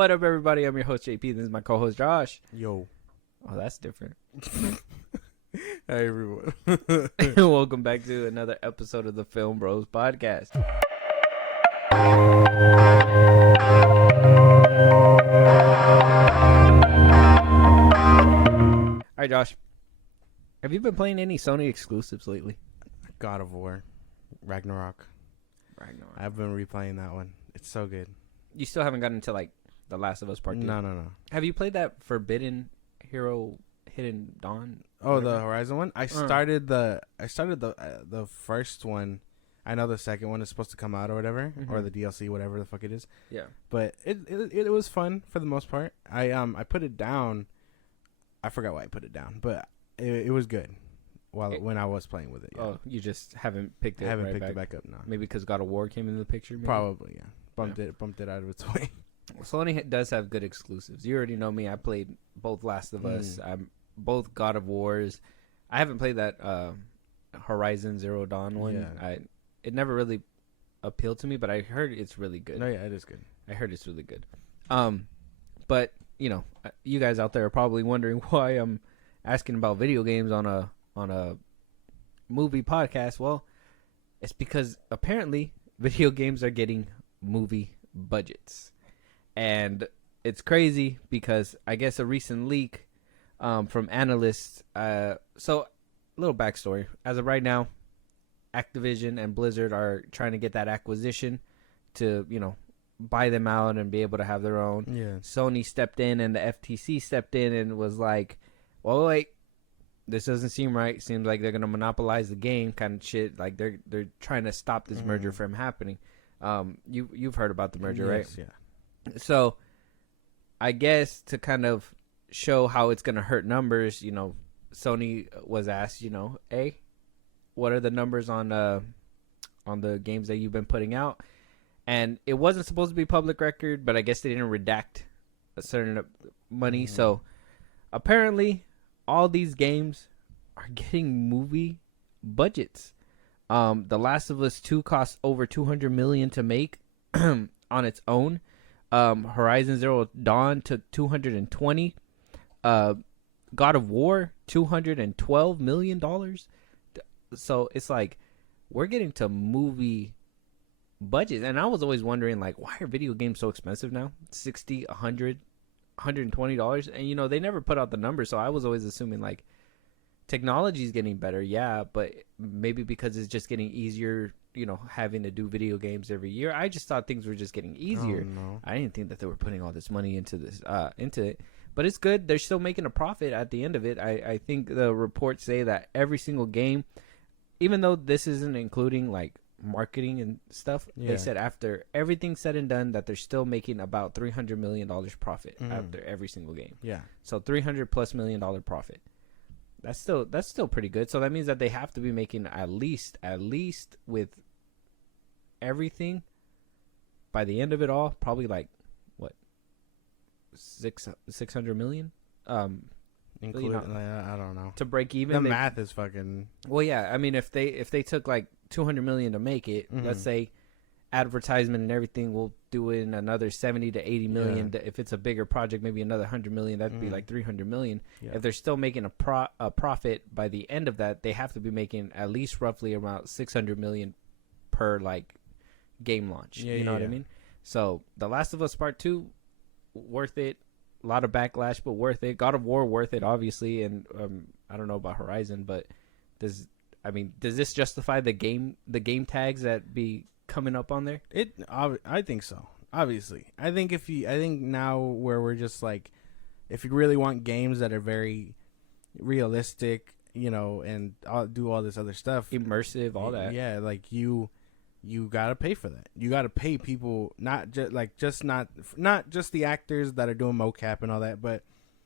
What up, everybody? I'm your host, JP. This is my co-host, Josh. Yo. Oh, that's different. Hey, everyone. Welcome back to another episode of the FilmBros podcast. All right, Josh. Have you been playing any Sony exclusives lately? God of War. Ragnarok. I've been replaying that one. It's so good. You still haven't gotten to, like, The Last of Us Part 2? No. Have you played that Forbidden Hero Hidden Dawn? Oh, whatever? the Horizon one? I started the first one. I know the second one is supposed to come out or whatever, or the DLC, whatever the fuck it is. Yeah. But it was fun for the most part. I put it down. I forgot why I put it down, but it was good when I was playing with it. Yeah. Oh, you just haven't picked it. I haven't right picked back. it back up now. Maybe because God of War came into the picture. Maybe? Probably, yeah. Bumped it out of its way. Sony does have good exclusives. You already know me. I played both Last of Us. Both God of Wars. I haven't played that Horizon Zero Dawn one. Yeah. It never really appealed to me, but I heard it's really good. No, yeah, it is good. I heard it's really good. But you know, you guys out there are probably wondering why I'm asking about video games on a movie podcast. Well, it's because apparently video games are getting movie budgets, and it's crazy because I guess a recent leak from analysts. So, a little backstory. As of right now, Activision and Blizzard are trying to get that acquisition to, buy them out and be able to have their own. Yeah. Sony stepped in and the FTC stepped in and was like, well, wait, this doesn't seem right. Seems like they're going to monopolize the game kind of shit. Like they're trying to stop this merger from happening. You've heard about the merger, right? Yeah. So I guess to kind of show how it's going to hurt numbers, Sony was asked, hey, what are the numbers on the games that you've been putting out? And it wasn't supposed to be public record, but I guess they didn't redact a certain money. So apparently all these games are getting movie budgets. The Last of Us 2 cost over $200 million to make on its own. Horizon Zero Dawn took $220. God of War $212 million. So it's like we're getting to movie budgets, and I was always wondering, like, why are video games so expensive now? $60, $100, $120, and they never put out the numbers. So I was always assuming like technology is getting better, yeah, but maybe because it's just getting easier, having to do video games every year. I just thought things were just getting easier. Oh, no. I didn't think that they were putting all this money into this into it. But it's good. They're still making a profit at the end of it. I think the reports say that every single game, even though this isn't including like marketing and stuff, they said after everything's said and done that they're still making about $300 million profit after every single game. Yeah. So $300+ million profit. That's still pretty good. So that means that they have to be making at least with everything by the end of it all, probably like what, 600 million. Including, I don't know. To break even, the math is fucking. Well, yeah. I mean, if they took like 200 million to make it, let's say advertisement and everything will do in another 70 to 80 million. If it's a bigger project, maybe another 100 million. That'd be like 300 million. Yeah. If they're still making a profit by the end of that, they have to be making at least roughly around 600 million per like game launch. You know what I mean? So The Last of Us Part 2, worth it. A lot of backlash, but worth it. God of War, worth it, obviously. And I don't know about Horizon, but does this justify the game tags that be coming up on there? I think so. Obviously, I think now where we're just like, if you really want games that are very realistic, and do all this other stuff, immersive, all that. Yeah, like you gotta pay for that. You gotta pay people, not just the actors that are doing mocap and all that, but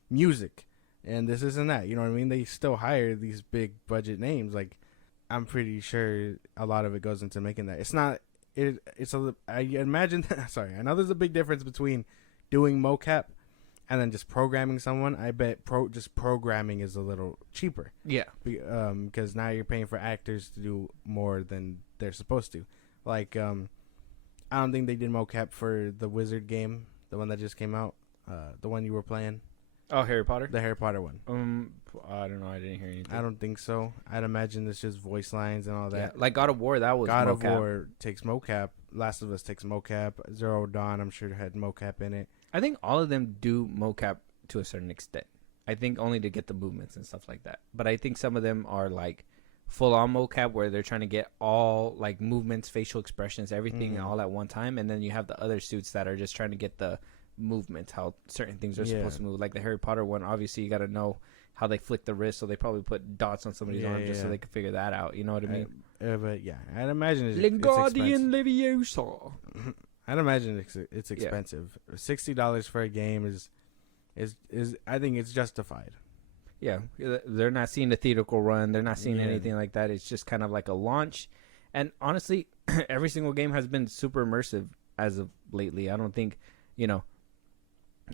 music and this and that. You know what I mean? They still hire these big budget names. Like, I'm pretty sure a lot of it goes into making that. It's not. I imagine. Sorry, I know there's a big difference between doing mocap and then just programming someone. I bet just programming is a little cheaper. Yeah. Because now you're paying for actors to do more than they're supposed to. Like, I don't think they did mocap for the Wizard game, the one that just came out, the one you were playing, Oh, Harry Potter. the Harry Potter one. I don't know. I didn't hear anything. I don't think so. I'd imagine it's just voice lines and all Yeah, that. like God of War, that was God of mocap. War takes mocap. Last of Us takes mocap. Zero Dawn, I'm sure, had mocap in it. I think all of them do mocap to a certain extent. I think only to get the movements and stuff like that. But I think some of them are like full on mocap where they're trying to get all like movements, facial expressions, everything all at one time. And then you have the other suits that are just trying to get the movements, how certain things are supposed to move. Like the Harry Potter one, obviously you got to know how they flick the wrist, so they probably put dots on somebody's arm just so they can figure that out. You know what I mean? But yeah, I'd imagine it's Wingardium expensive. Leviosa. I'd imagine it's expensive. $60 for a game is I think it's justified. Yeah, they're not seeing the theatrical run. They're not seeing anything like that. It's just kind of like a launch. And honestly, every single game has been super immersive as of lately. I don't think,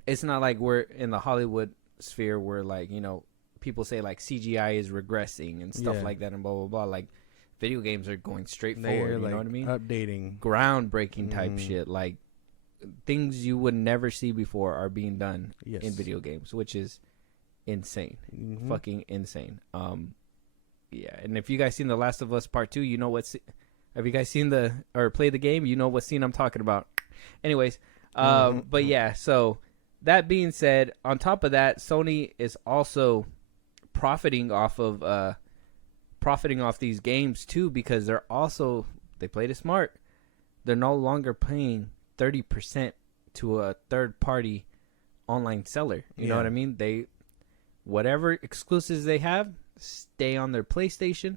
it's not like we're in the Hollywood sphere where like, people say like CGI is regressing and stuff like that and blah, blah, blah. Like video games are going straight forward. You know what I mean? Updating. Groundbreaking type shit. Like things you would never see before are being done in video games, which is insane. Fucking insane. Yeah. And if you guys seen The Last of Us Part 2, you know what's... Have you guys seen or played the game? You know what scene I'm talking about. Anyways, but yeah, so that being said, on top of that, Sony is also profiting off these games too, because they played it smart. They're no longer paying 30% to a third party online seller. You know what I mean? Whatever exclusives they have, stay on their PlayStation.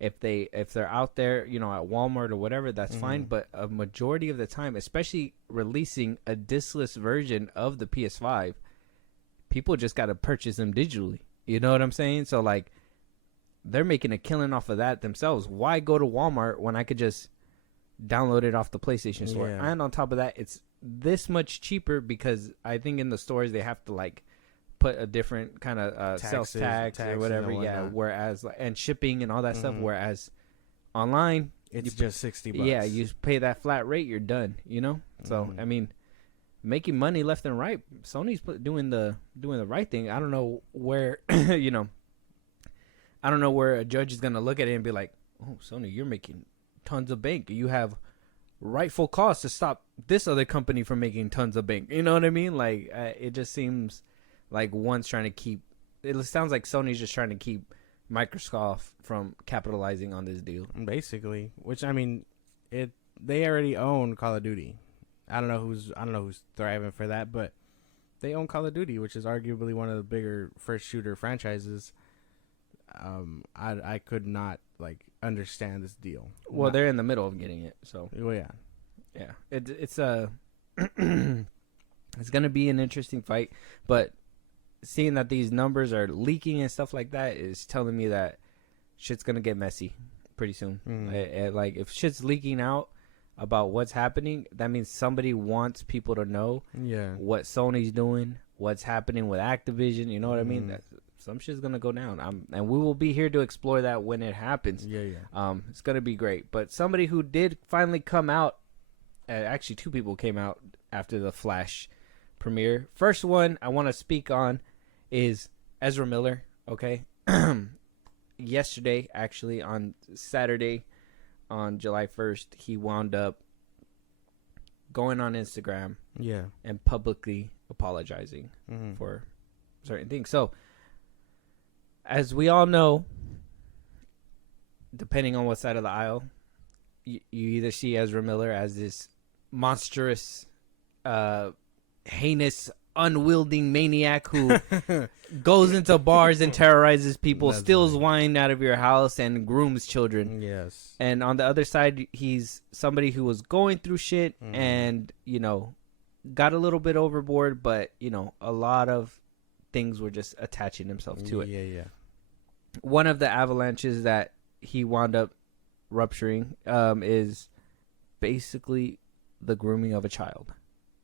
If they're out there, at Walmart or whatever, that's fine. But a majority of the time, especially releasing a discless version of the PS5, people just got to purchase them digitally. You know what I'm saying? So like, they're making a killing off of that themselves. Why go to Walmart when I could just download it off the PlayStation Store? And on top of that, it's this much cheaper because I think in the stores they have to like put a different kind of sales tax or whatever. Whereas and shipping and all that stuff. Whereas online, it's just $60. Yeah, you pay that flat rate, you're done. So I mean, making money left and right. Sony's doing the right thing. I don't know where I don't know where a judge is gonna look at it and be like, "Oh, Sony, you're making tons of bank. You have rightful cause to stop this other company from making tons of bank." You know what I mean? Like, it just seems like one's trying to keep. It sounds like Sony's just trying to keep Microsoft from capitalizing on this deal. Basically, which I mean, they already own Call of Duty. I don't know who's thriving for that, but they own Call of Duty, which is arguably one of the bigger first shooter franchises. I could not like understand this deal. Well, they're in the middle of getting it, so yeah. It's it's gonna be an interesting fight, but seeing that these numbers are leaking and stuff like that is telling me that shit's gonna get messy pretty soon. Like if shit's leaking out about what's happening, that means somebody wants people to know what Sony's doing, what's happening with Activision. You know what I mean? That some shit's gonna go down. And we will be here to explore that when it happens. It's gonna be great. But somebody who did finally come out, actually two people came out after the Flash premiere. First one I want to speak on is Ezra Miller. Okay, yesterday, actually on Saturday, on July 1st, he wound up going on Instagram, and publicly apologizing for certain things. So, as we all know, depending on what side of the aisle, you either see Ezra Miller as this monstrous, heinous, unwielding maniac who goes into bars and terrorizes people, steals wine out of your house, and grooms children. Yes. And on the other side, he's somebody who was going through shit and, got a little bit overboard, but, a lot of things were just attaching himself to it. Yeah. One of the avalanches that he wound up rupturing is basically the grooming of a child.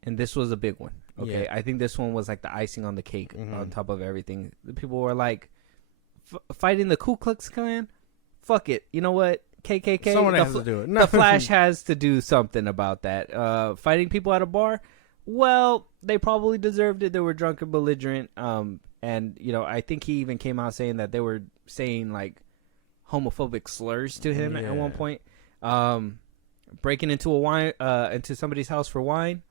And this was a big one. Okay, I think this one was like the icing on the cake on top of everything. The people were like, fighting the Ku Klux Klan? Fuck it. You know what? KKK? Someone has to do it. The Flash has to do something about that. Fighting people at a bar? Well, they probably deserved it. They were drunk and belligerent. And you know, I think he even came out saying that they were saying like homophobic slurs to him at one point. Breaking into into somebody's house for wine.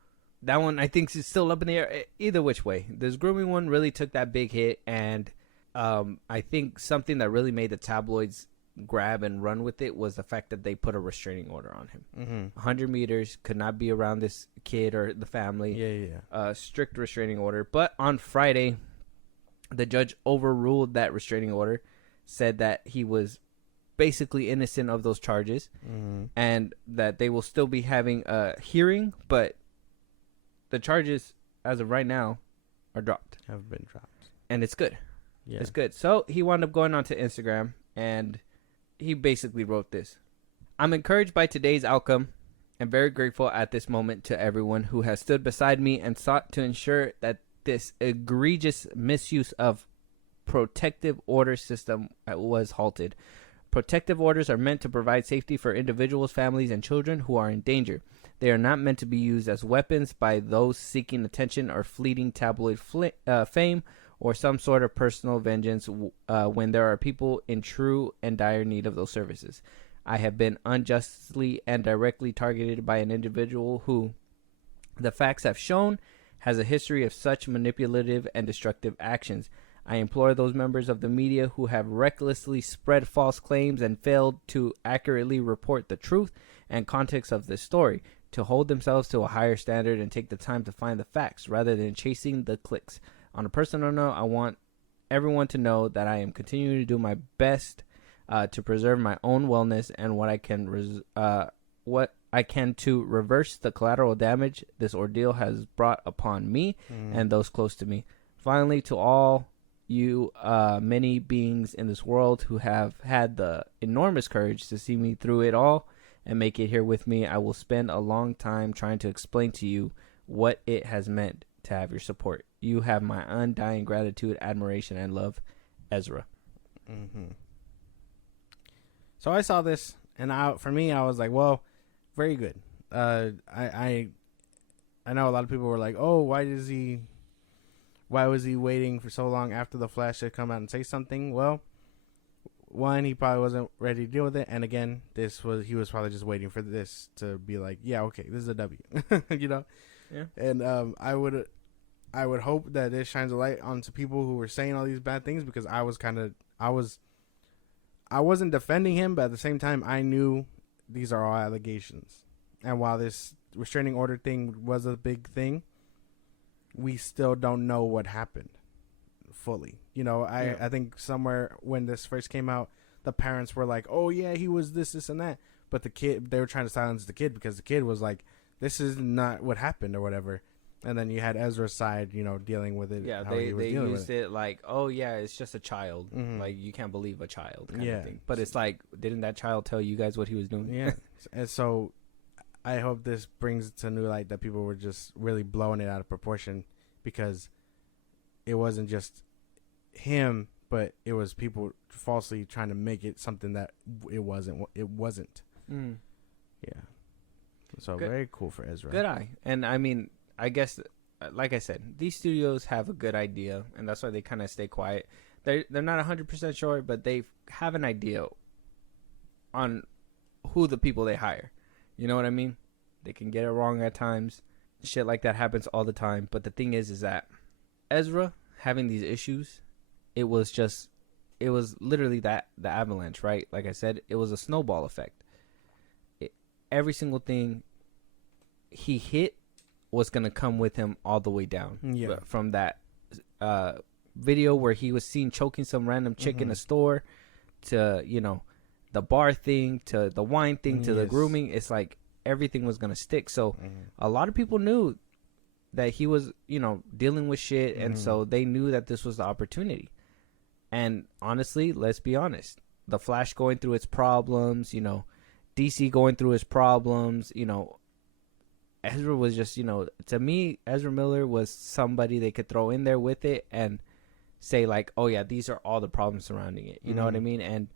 That one I think is still up in the air. Either which way, this grooming one really took that big hit, and I think something that really made the tabloids grab and run with it was the fact that they put a restraining order on him. 100 meters, could not be around this kid or the family. Strict restraining order. But on Friday, the judge overruled that restraining order, said that he was basically innocent of those charges, and that they will still be having a hearing, but the charges as of right now are dropped. Have been dropped. And it's good. Yeah. It's good. So he wound up going onto Instagram, and he basically wrote this. I'm encouraged by today's outcome and very grateful at this moment to everyone who has stood beside me and sought to ensure that this egregious misuse of protective order system was halted. Protective orders are meant to provide safety for individuals, families, and children who are in danger. They are not meant to be used as weapons by those seeking attention or fleeting tabloid fame or some sort of personal vengeance when there are people in true and dire need of those services. I have been unjustly and directly targeted by an individual who, the facts have shown, has a history of such manipulative and destructive actions. I implore those members of the media who have recklessly spread false claims and failed to accurately report the truth and context of this story to hold themselves to a higher standard and take the time to find the facts rather than chasing the clicks. On a personal note, I want everyone to know that I am continuing to do my best to preserve my own wellness and what I can to reverse the collateral damage this ordeal has brought upon me and those close to me. Finally, to all you many beings in this world who have had the enormous courage to see me through it all and make it here with me, I will spend a long time trying to explain to you what it has meant to have your support. You have my undying gratitude, admiration, and love, Ezra. So I saw this, and for me, I was like, well, very good. I know a lot of people were like, oh, why was he waiting for so long after the Flash to come out and say something? Well, one, he probably wasn't ready to deal with it, and again, he was probably just waiting for this to be like, yeah, okay, this is a W, you know. Yeah. And I would hope that this shines a light onto people who were saying all these bad things, because I wasn't defending him, but at the same time, I knew these are all allegations, and while this restraining order thing was a big thing, we still don't know what happened fully. You know, I think somewhere when this first came out, the parents were like, oh yeah, he was this and that. But they were trying to silence the kid because the kid was like, this is not what happened or whatever. And then you had Ezra's side, you know, dealing with it. Yeah, they used it like, oh yeah, it's just a child. Like, you can't believe a child kind of thing. But it's like, didn't that child tell you guys what he was doing? Yeah. And so I hope this brings to new light that people were just really blowing it out of proportion, because it wasn't just him, but it was people falsely trying to make it something that it wasn't. Yeah. So good. Very cool for Ezra. Good eye. And I mean, I guess, like I said, these studios have a good idea, and that's why they kind of stay quiet. They're not 100% sure, but they have an idea on who the people they hire. You know what I mean? They can get it wrong at times. Shit like that happens all the time. But the thing is that Ezra having these issues, it was literally the avalanche, right? Like I said, it was a snowball effect. Every single thing he hit was going to come with him all the way down. Yeah. From that video where he was seen choking some random chick in a store, to, you know, the bar thing, to the wine thing, to the grooming. It's like everything was going to stick. So a lot of people knew that he was, you know, dealing with shit. And so they knew that this was the opportunity. And honestly, let's be honest, the Flash going through its problems, you know, DC going through his problems, you know, Ezra was just, you know, to me, Ezra Miller was somebody they could throw in there with it and say like, oh yeah, these are all the problems surrounding it. You know what I mean? And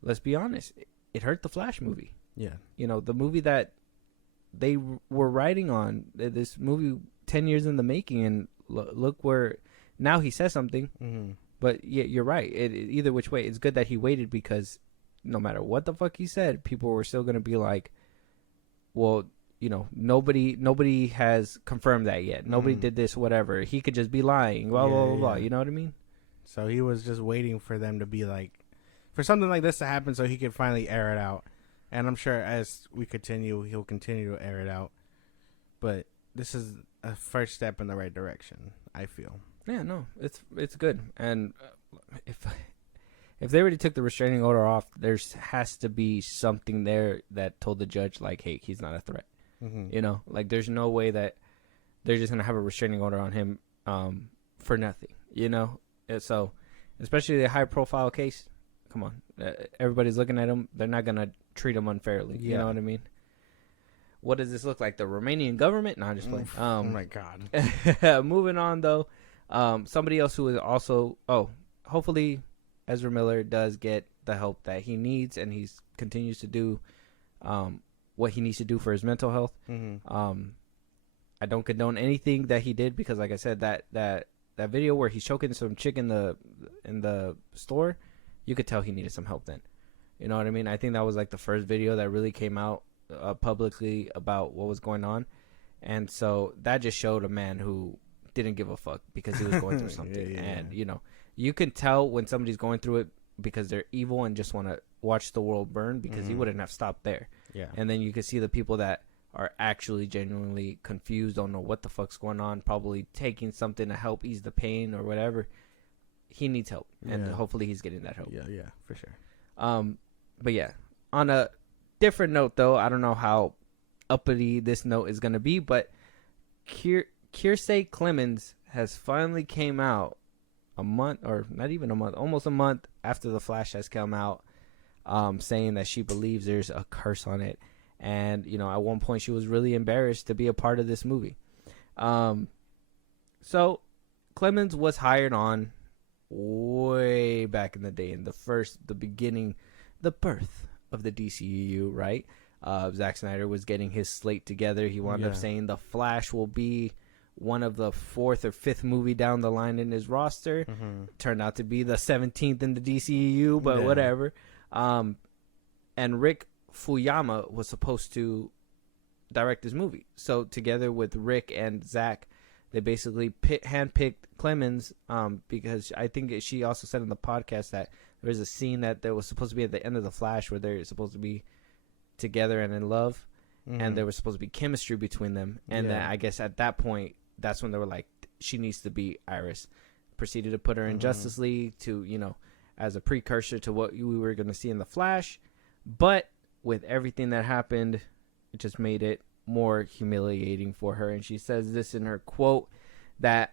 let's be honest, it hurt the Flash movie. Yeah. You know, the movie that they were writing on, this movie 10 years in the making, and look where now he says something. Mm-hmm. But yeah, you're right. Either which way, it's good that he waited, because no matter what the fuck he said, people were still gonna be like, well, you know, nobody has confirmed that yet. Nobody did this, whatever. He could just be lying, blah, blah, blah, blah. You know what I mean? So he was just waiting for them to be like, for something like this to happen so he could finally air it out. And I'm sure as we continue, he'll continue to air it out. But this is a first step in the right direction, I feel. Yeah, no, it's good. And if they already took the restraining order off, there has to be something there that told the judge, like, hey, he's not a threat. Mm-hmm. You know, like, there's no way that they're just going to have a restraining order on him for nothing, you know? And so, especially a high-profile case, come on. Everybody's looking at him. They're not going to treat him unfairly. Yeah. You know what I mean? What does this look like? The Romanian government? No, I'm just playing. Oh, my God. Moving on, though. Somebody else who is also... Oh, hopefully Ezra Miller does get the help that he needs, and he continues to do... what he needs to do for his mental health. Mm-hmm. I don't condone anything that he did, because, like I said, that video where he's choking some chick in the store, you could tell he needed some help then. You know what I mean? I think that was like the first video that really came out publicly about what was going on, and so that just showed a man who didn't give a fuck because he was going through something. Yeah. And you know, you can tell when somebody's going through it because they're evil and just want to watch the world burn, because he wouldn't have stopped there. Yeah. And then you can see the people that are actually genuinely confused, don't know what the fuck's going on, probably taking something to help ease the pain or whatever. He needs help, and hopefully he's getting that help. Yeah, for sure. But yeah, on a different note, though, I don't know how uppity this note is going to be, but Kiersey Clemens has finally came out a month, or not even a month, almost a month after The Flash has come out, saying that she believes there's a curse on it. And, you know, at one point she was really embarrassed to be a part of this movie. So Clemens was hired on way back in the day, in the beginning, the birth of the DCEU, right? Zack Snyder was getting his slate together. He wound up saying The Flash will be one of the 4th or 5th movie down the line in his roster. Turned out to be the 17th in the DCEU, but whatever. And Rick Fuyama was supposed to direct this movie. So together with Rick and Zach, they basically handpicked Clemens, because I think she also said in the podcast that there was a scene that there was supposed to be at the end of The Flash where they're supposed to be together and in love, and there was supposed to be chemistry between them. And then I guess at that point, that's when they were like, she needs to be Iris. Proceeded to put her in Justice League to, you know, as a precursor to what we were going to see in The Flash. But with everything that happened, it just made it more humiliating for her. And she says this in her quote, that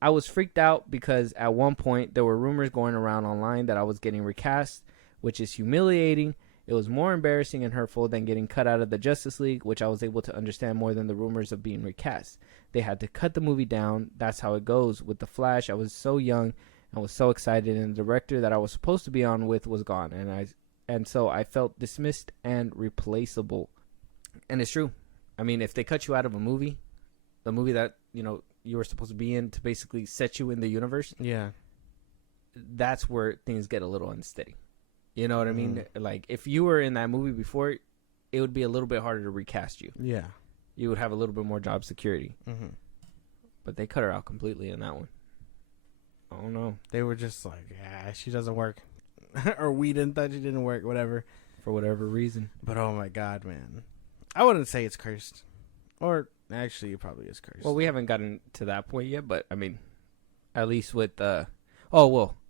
I was freaked out because at one point there were rumors going around online that I was getting recast, which is humiliating. It was more embarrassing and hurtful than getting cut out of the Justice League, which I was able to understand more than the rumors of being recast. They had to cut the movie down. That's how it goes. With The Flash, I was so young and was so excited, and the director that I was supposed to be on with was gone, and so I felt dismissed and replaceable. And it's true. I mean, if they cut you out of a movie, the movie that, you know, you were supposed to be in to basically set you in the universe, that's where things get a little unsteady. You know what I mean? Like, if you were in that movie before, it would be a little bit harder to recast you. Yeah. You would have a little bit more job security. But they cut her out completely in that one. I don't know. They were just like, yeah, she doesn't work. Or we didn't thought she didn't work, whatever. For whatever reason. But oh my God, man. I wouldn't say it's cursed. Or actually, it probably is cursed. Well, we haven't gotten to that point yet, but I mean, at least with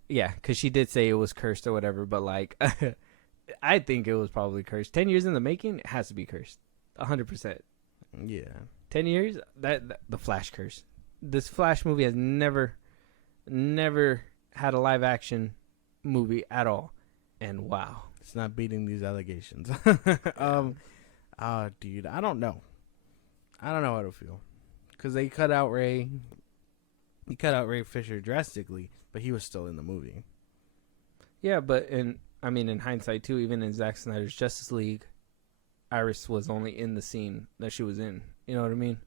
yeah, because she did say it was cursed or whatever, but like, I think it was probably cursed. 10 years in the making, it has to be cursed. 100%. Yeah. 10 years? That the Flash curse. This Flash movie has never had a live action movie at all. And wow. It's not beating these allegations. Dude, I don't know. I don't know how to feel. Because they cut out Ray. He cut out Ray Fisher drastically, but he was still in the movie. Yeah, but in hindsight too, even in Zack Snyder's Justice League, Iris was only in the scene that she was in. You know what I mean?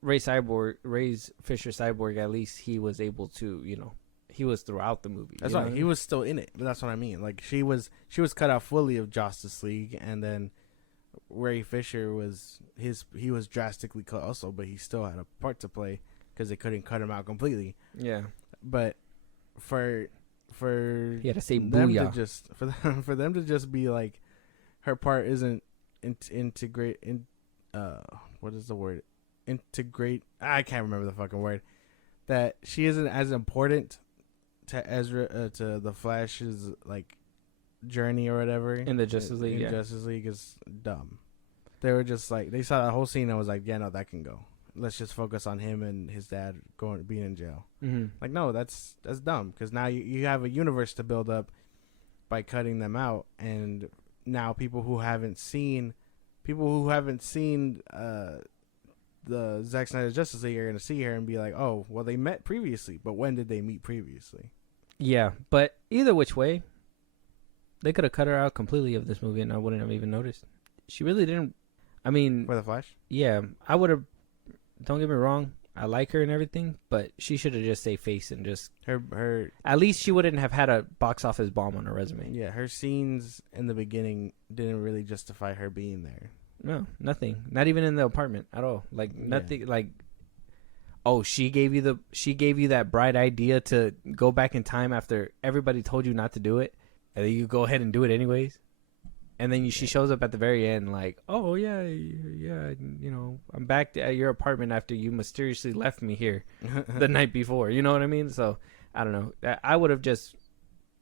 Ray Fisher Cyborg, at least he was able to, you know, he was throughout the movie. That's right. He was still in it. But that's what I mean. Like she was cut out fully of Justice League, and then Ray Fisher he was drastically cut also, but he still had a part to play because they couldn't cut him out completely. Yeah. But for he had to say them booyah. to just for them to just be like, her part isn't integrate in what is the word? Integrate. I can't remember the fucking word. That she isn't as important to Ezra to the Flash's like journey or whatever In the Justice League, yeah. Justice League is dumb. They were just like, they saw that whole scene and was like, yeah, no, that can go. Let's just focus on him and his dad being in jail. Mm-hmm. Like, no, that's dumb, because now you have a universe to build up by cutting them out, and now people who haven't seen the Zack Snyder Justice League are gonna see her and be like, oh, well, they met previously, but when did they meet previously? Yeah, but either which way, they could have cut her out completely of this movie, and I wouldn't have even noticed. She really didn't. I mean, For the Flash? Yeah, I would have. Don't get me wrong, I like her and everything, but she should have just stayed face and just her. At least she wouldn't have had a box office bomb on her resume. Yeah, her scenes in the beginning didn't really justify her being there. No, nothing. Not even in the apartment at all. Like nothing. Like, oh, she gave you that bright idea to go back in time after everybody told you not to do it, and then you go ahead and do it anyways. And then she shows up at the very end like, oh, yeah, you know, I'm back at your apartment after you mysteriously left me here the night before. You know what I mean? So, I don't know. I would have just,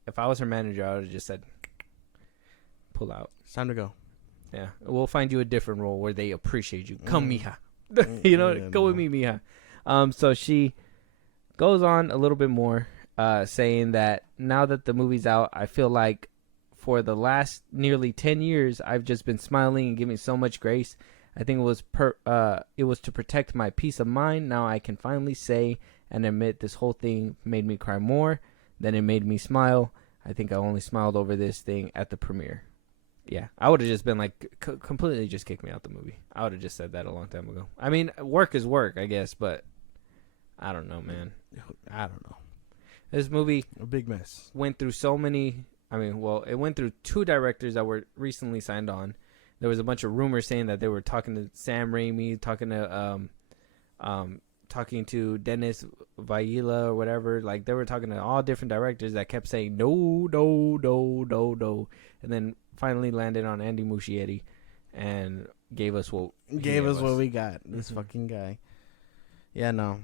if I was her manager, I would have just said, pull out. It's time to go. Yeah. We'll find you a different role where they appreciate you. Come, mija. You know, go with me, mija. So she goes on a little bit more, saying that now that the movie's out, I feel like for the last nearly 10 years, I've just been smiling and giving so much grace. I think it was to protect my peace of mind. Now I can finally say and admit this whole thing made me cry more than it made me smile. I think I only smiled over this thing at the premiere. Yeah, I would have just been like, completely just kick me out the movie. I would have just said that a long time ago. I mean, work is work, I guess, but I don't know, man. I don't know. This movie, a big mess, went through so many. I mean, well, it went through 2 directors that were recently signed on. There was a bunch of rumors saying that they were talking to Sam Raimi, talking to Dennis Villela or whatever. Like, they were talking to all different directors that kept saying no, and then finally landed on Andy Muschietti and gave us what we got. This fucking guy. Yeah, no,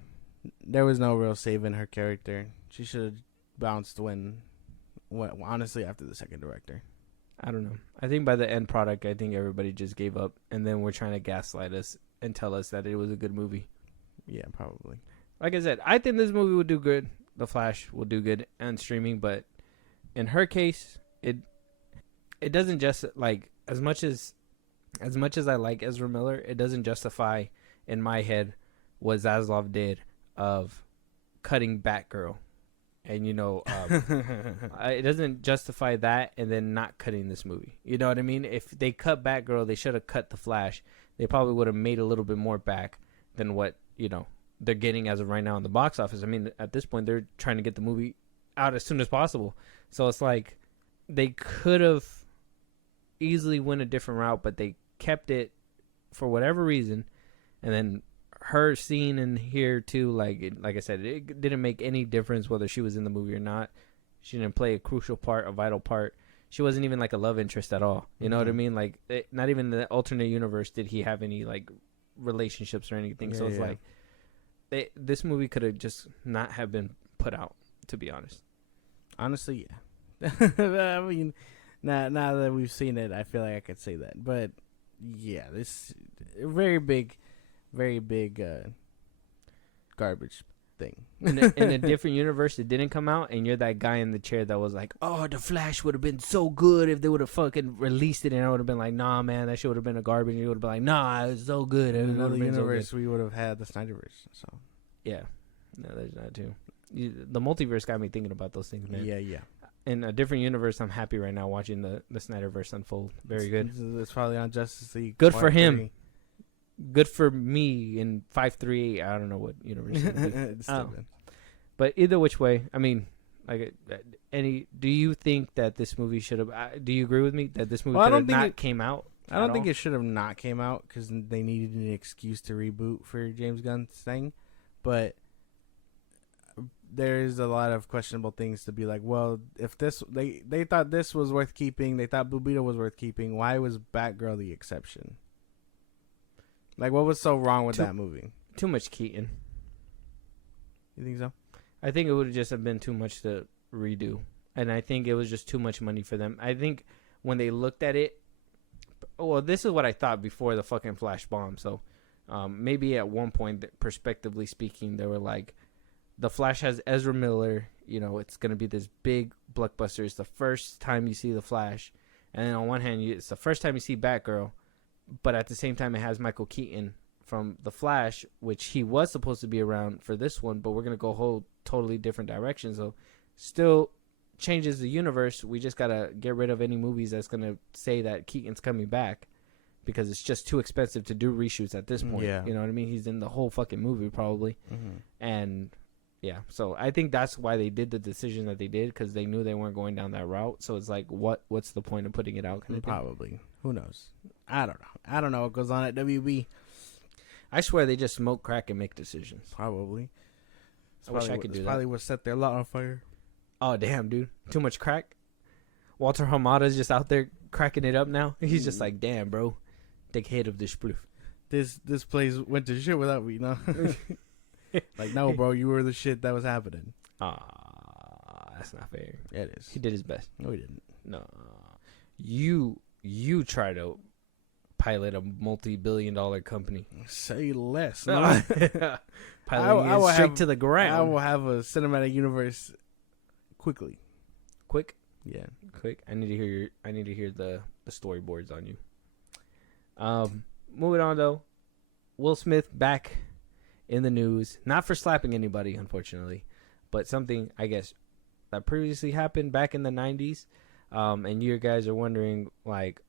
there was no real saving her character. She should have bounced honestly after the second director. I don't know. I think by the end product, I think everybody just gave up, and then we're trying to gaslight us and tell us that it was a good movie. Yeah, probably. Like I said, I think this movie would do good. The Flash will do good on streaming, but in her case, it doesn't just, like, as much as I like Ezra Miller, it doesn't justify in my head what Zaslav did of cutting Batgirl. And, you know, it doesn't justify that and then not cutting this movie. You know what I mean? If they cut Batgirl, they should have cut The Flash. They probably would have made a little bit more back than what, you know, they're getting as of right now in the box office. I mean, at this point, they're trying to get the movie out as soon as possible. So it's like they could have easily went a different route, but they kept it for whatever reason. And then her scene in here too, like I said, it didn't make any difference whether she was in the movie or not. She didn't play a crucial part, a vital part. She wasn't even like a love interest at all. You know what I mean? Like, not even in the alternate universe did he have any like relationships or anything. Yeah, so it's like this movie could have just not have been put out, to be honest. Honestly, yeah. I mean, now that we've seen it, I feel like I could say that. But yeah, this very big garbage thing. In a different universe, it didn't come out, and you're that guy in the chair that was like, oh, The Flash would have been so good if they would have fucking released it, and I would have been like, nah, man, that shit would have been a garbage, and you would have been like, nah, it was so good. In another universe, so we would have had the Snyderverse. So yeah, no, there's that too. The multiverse got me thinking about those things, man. Yeah. In a different universe, I'm happy right now watching the Snyderverse unfold. Very good. It's probably on Justice League. Good for him. Good for me in 538. I don't know what university. But either which way, I mean, like, do you think that this movie should have? Do you agree with me that this movie should have not came out? I don't think it should have not came out because they needed an excuse to reboot for James Gunn's thing, but there's a lot of questionable things to be like, well, if this they thought this was worth keeping, they thought Blue Beetle was worth keeping. Why was Batgirl the exception? Like, what was so wrong with that movie? Too much Keaton. You think so? I think it would have just have been too much to redo, and I think it was just too much money for them. I think when they looked at it, well, this is what I thought before the fucking flash bomb. So maybe at one point, prospectively speaking, they were like, the Flash has Ezra Miller. You know, it's going to be this big blockbuster. It's the first time you see the Flash. And then on one hand, it's the first time you see Batgirl. But at the same time, it has Michael Keaton from the Flash, which he was supposed to be around for this one. But we're going to go a whole totally different direction. So still changes the universe. We just got to get rid of any movies that's going to say that Keaton's coming back. Because it's just too expensive to do reshoots at this point. Yeah. You know what I mean? He's in the whole fucking movie probably. Mm-hmm. And... yeah, so I think that's why they did the decision that they did, because they knew they weren't going down that route. So it's like, what's the point of putting it out? Probably. Who knows? I don't know. I don't know what goes on at WB. I swear they just smoke crack and make decisions. Probably. I wish I could do that. Probably what set their lot on fire. Oh, damn, dude. Too much crack? Walter Hamada's just out there cracking it up now. He's just like, damn, bro. Take head of this spliff. This place went to shit without me, no? Like, no, bro, you were the shit that was happening. That's not fair. Yeah, it is. He did his best. No, he didn't. No. You try to pilot a multi-billion-dollar company. Say less. No. Piloting it straight to the ground. I will have a cinematic universe quickly. Quick? Yeah. Quick. I need to hear the storyboards on you. Moving on, though. Will Smith back in the news, not for slapping anybody, unfortunately, but something, I guess, that previously happened back in the 90s. And you guys are wondering, like,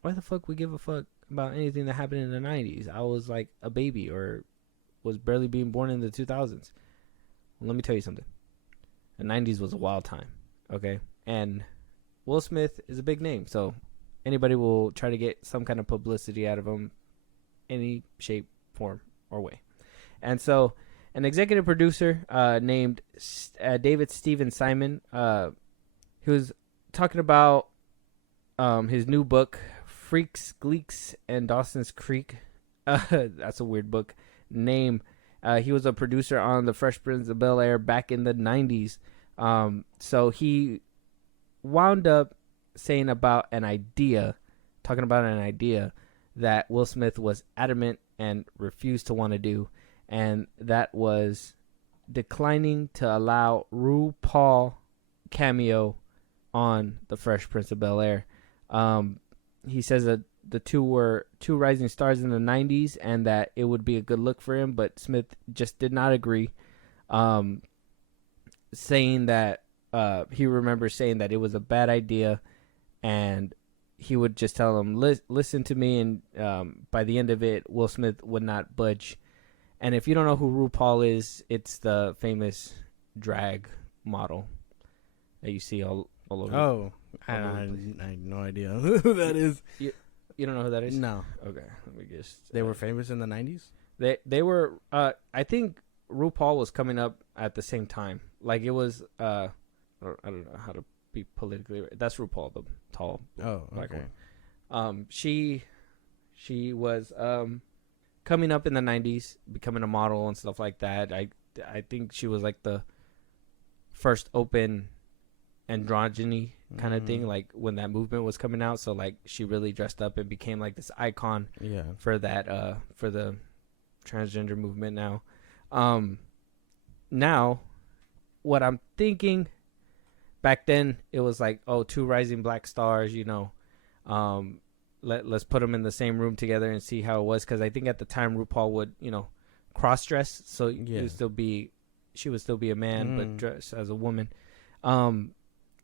why the fuck we give a fuck about anything that happened in the 90s? I was like a baby or was barely being born in the 2000s. Well, let me tell you something. The 90s was a wild time, okay? And Will Smith is a big name, so anybody will try to get some kind of publicity out of him, any shape, form, or way. And so an executive producer named David Steven Simon, he was talking about his new book, Freaks, Gleeks, and Dawson's Creek. That's a weird book name. He was a producer on The Fresh Prince of Bel-Air back in the 90s. So he wound up talking about an idea that Will Smith was adamant and refused to want to do. And that was declining to allow RuPaul cameo on The Fresh Prince of Bel-Air. He says that the two were two rising stars in the 90s and that it would be a good look for him, but Smith just did not agree, saying that he remembers saying that it was a bad idea and he would just tell him, listen to me, and by the end of it, Will Smith would not budge. And if you don't know who RuPaul is, it's the famous drag model that you see all over. Oh, I have no idea who that is. You don't know who that is? No. Okay, let me guess. They were famous in the 90s? They were, I think RuPaul was coming up at the same time. Like, it was, I don't know how to be politically right. That's RuPaul, the tall black one. She was coming up in the 90s, becoming a model and stuff like that. I think she was like the first open androgyny kind of thing, like when that movement was coming out. So like she really dressed up and became like this icon for that for the transgender movement now. Now what I'm thinking, back then it was like, oh, two rising black stars, you know, let's put them in the same room together and see how it was, because I think at the time RuPaul would, you know, cross dress, so she would still be a man but dress as a woman.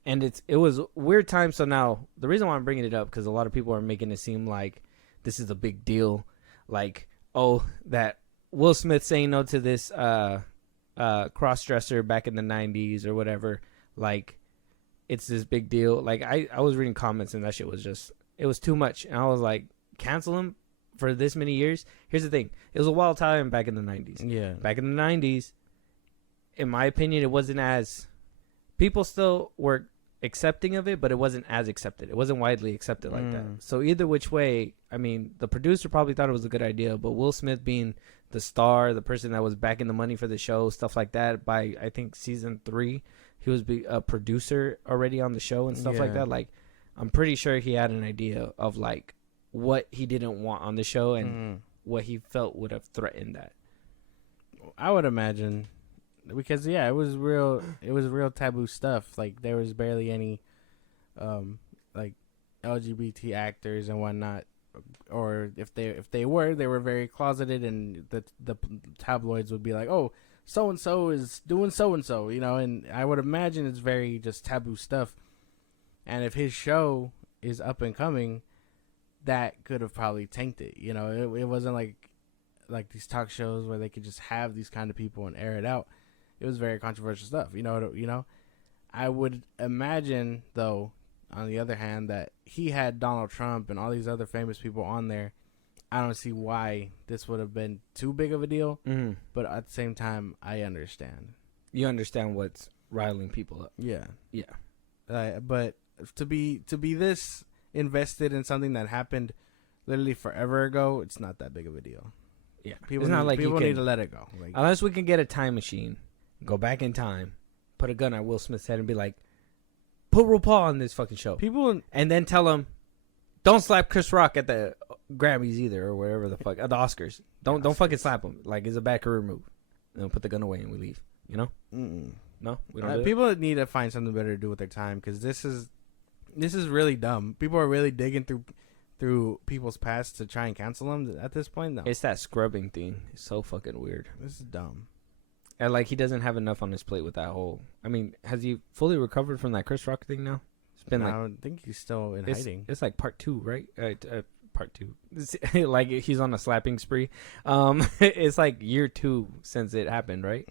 And it was a weird time. So now the reason why I'm bringing it up, because a lot of people are making it seem like this is a big deal. like, oh, that Will Smith saying no to this cross-dresser back in the 90s or whatever, like, it's this big deal. Like, I was reading comments and that shit was just, it was too much. And I was like, cancel him for this many years? Here's the thing. It was a wild time back in the 90s. Yeah. Back in the 90s, in my opinion, it wasn't as, people still were accepting of it, but it wasn't as accepted. It wasn't widely accepted like that. So either which way, I mean, the producer probably thought it was a good idea, but Will Smith being the star, the person that was backing the money for the show, stuff like that, by I think season 3, he was a producer already on the show and stuff like that. Like, I'm pretty sure he had an idea of like what he didn't want on the show and what he felt would have threatened that. I would imagine, because it was real taboo stuff. Like, there was barely any like LGBT actors and whatnot, or if they were, they were very closeted, and the tabloids would be like, oh, so and so is doing so and so, you know. And I would imagine it's very just taboo stuff. And if his show is up and coming, that could have probably tanked it. You know, it wasn't like these talk shows where they could just have these kind of people and air it out. It was very controversial stuff. You know. I would imagine, though, on the other hand, that he had Donald Trump and all these other famous people on there. I don't see why this would have been too big of a deal. But at the same time, I understand. You understand what's riling people up. Yeah. Yeah. But to be this invested in something that happened literally forever ago, it's not that big of a deal. Yeah. People need to let it go. Like, unless we can get a time machine, go back in time, put a gun at Will Smith's head and be like, put RuPaul on this fucking show. And then tell him, don't slap Chris Rock at the Grammys either, or wherever the fuck, at the Oscars. Don't fucking slap him. Like, it's a bad career move. And then put the gun away and we leave. You know? No, we don't. People need to find something better to do with their time, because this is really dumb. People are really digging through people's past to try and cancel them at this point. No, it's that scrubbing thing. It's so fucking weird. This is dumb. And like, he doesn't have enough on his plate with that whole. I mean, has he fully recovered from that Chris Rock thing now? It's been I don't think he's still in hiding. It's like part 2, right? Part 2. Like, he's on a slapping spree. It's like year 2 since it happened, right?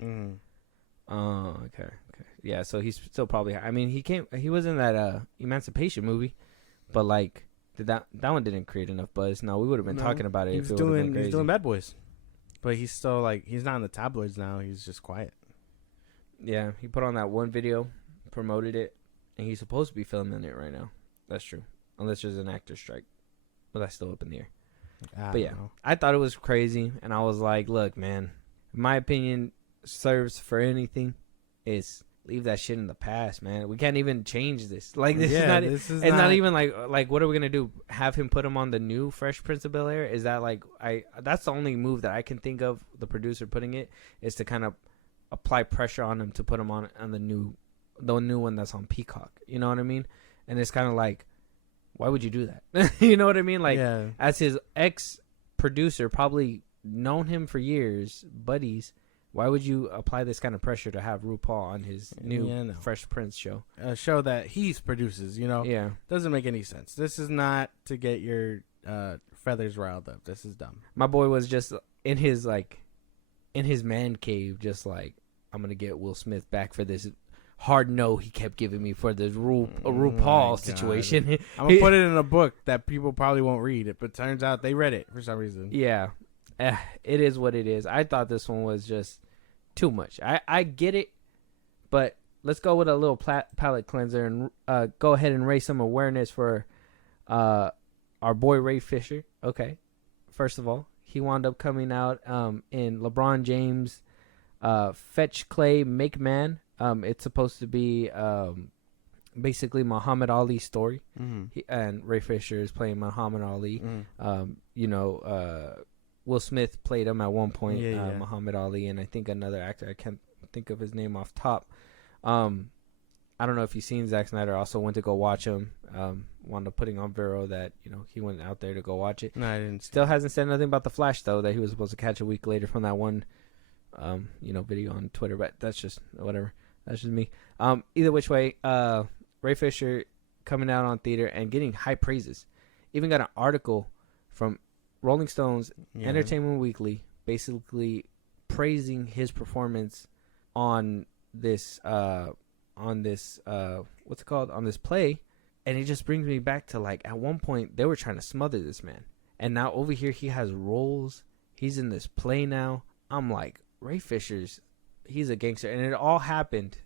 Oh, okay. Yeah, so he's still probably. I mean, he was in that Emancipation movie, but like, that one didn't create enough buzz. No, we would have been talking about it. He's doing Bad Boys, but he's still like, he's not in the tabloids now. He's just quiet. Yeah, he put on that one video, promoted it, and he's supposed to be filming it right now. That's true, unless there's an actor strike, but that's still up in the air. But yeah, I thought it was crazy, and I was like, look, man, in my opinion, serves for anything is leave that shit in the past, man. We can't even change this. Like, it's not even like what are we gonna do? Have him put him on the new Fresh Prince of Bel-Air? Is that like, that's the only move that I can think of, the producer putting it, is to kind of apply pressure on him to put him on the new one that's on Peacock. You know what I mean? And it's kind of like, why would you do that? You know what I mean? Like, as his ex producer, probably known him for years, buddies. Why would you apply this kind of pressure to have RuPaul on his new Fresh Prince show? A show that he produces, you know? Yeah. Doesn't make any sense. This is not to get your feathers riled up. This is dumb. My boy was just in his man cave, just like, I'm going to get Will Smith back for this hard no he kept giving me for this RuPaul situation. I'm going to put it in a book that people probably won't read it, but turns out they read it for some reason. Yeah. It is what it is. I thought this one was just too much. I get it, but let's go with a little palate cleanser and go ahead and raise some awareness for our boy Ray Fisher. Okay, first of all, he wound up coming out in LeBron James' Fetch Clay Make Man. It's supposed to be basically Muhammad Ali's story, and Ray Fisher is playing Muhammad Ali. Will Smith played him at one point, Muhammad Ali, and I think another actor. I can't think of his name off top. I don't know if you've seen Zack Snyder also went to go watch him. Wound up putting on Vero that, he went out there to go watch it. No, I didn't. Still hasn't said nothing about The Flash, though, that he was supposed to catch a week later from that one, video on Twitter. But that's just whatever. That's just me. Either which way, Ray Fisher coming out on theater and getting high praises. Even got an article from Rolling Stone's Yeah. Entertainment Weekly basically praising his performance on this what's it called, on this play, and it just brings me back to like at one point they were trying to smother this man, and now over here he has roles. He's in this play now. I'm like, Ray Fisher's, he's a gangster, and it all happened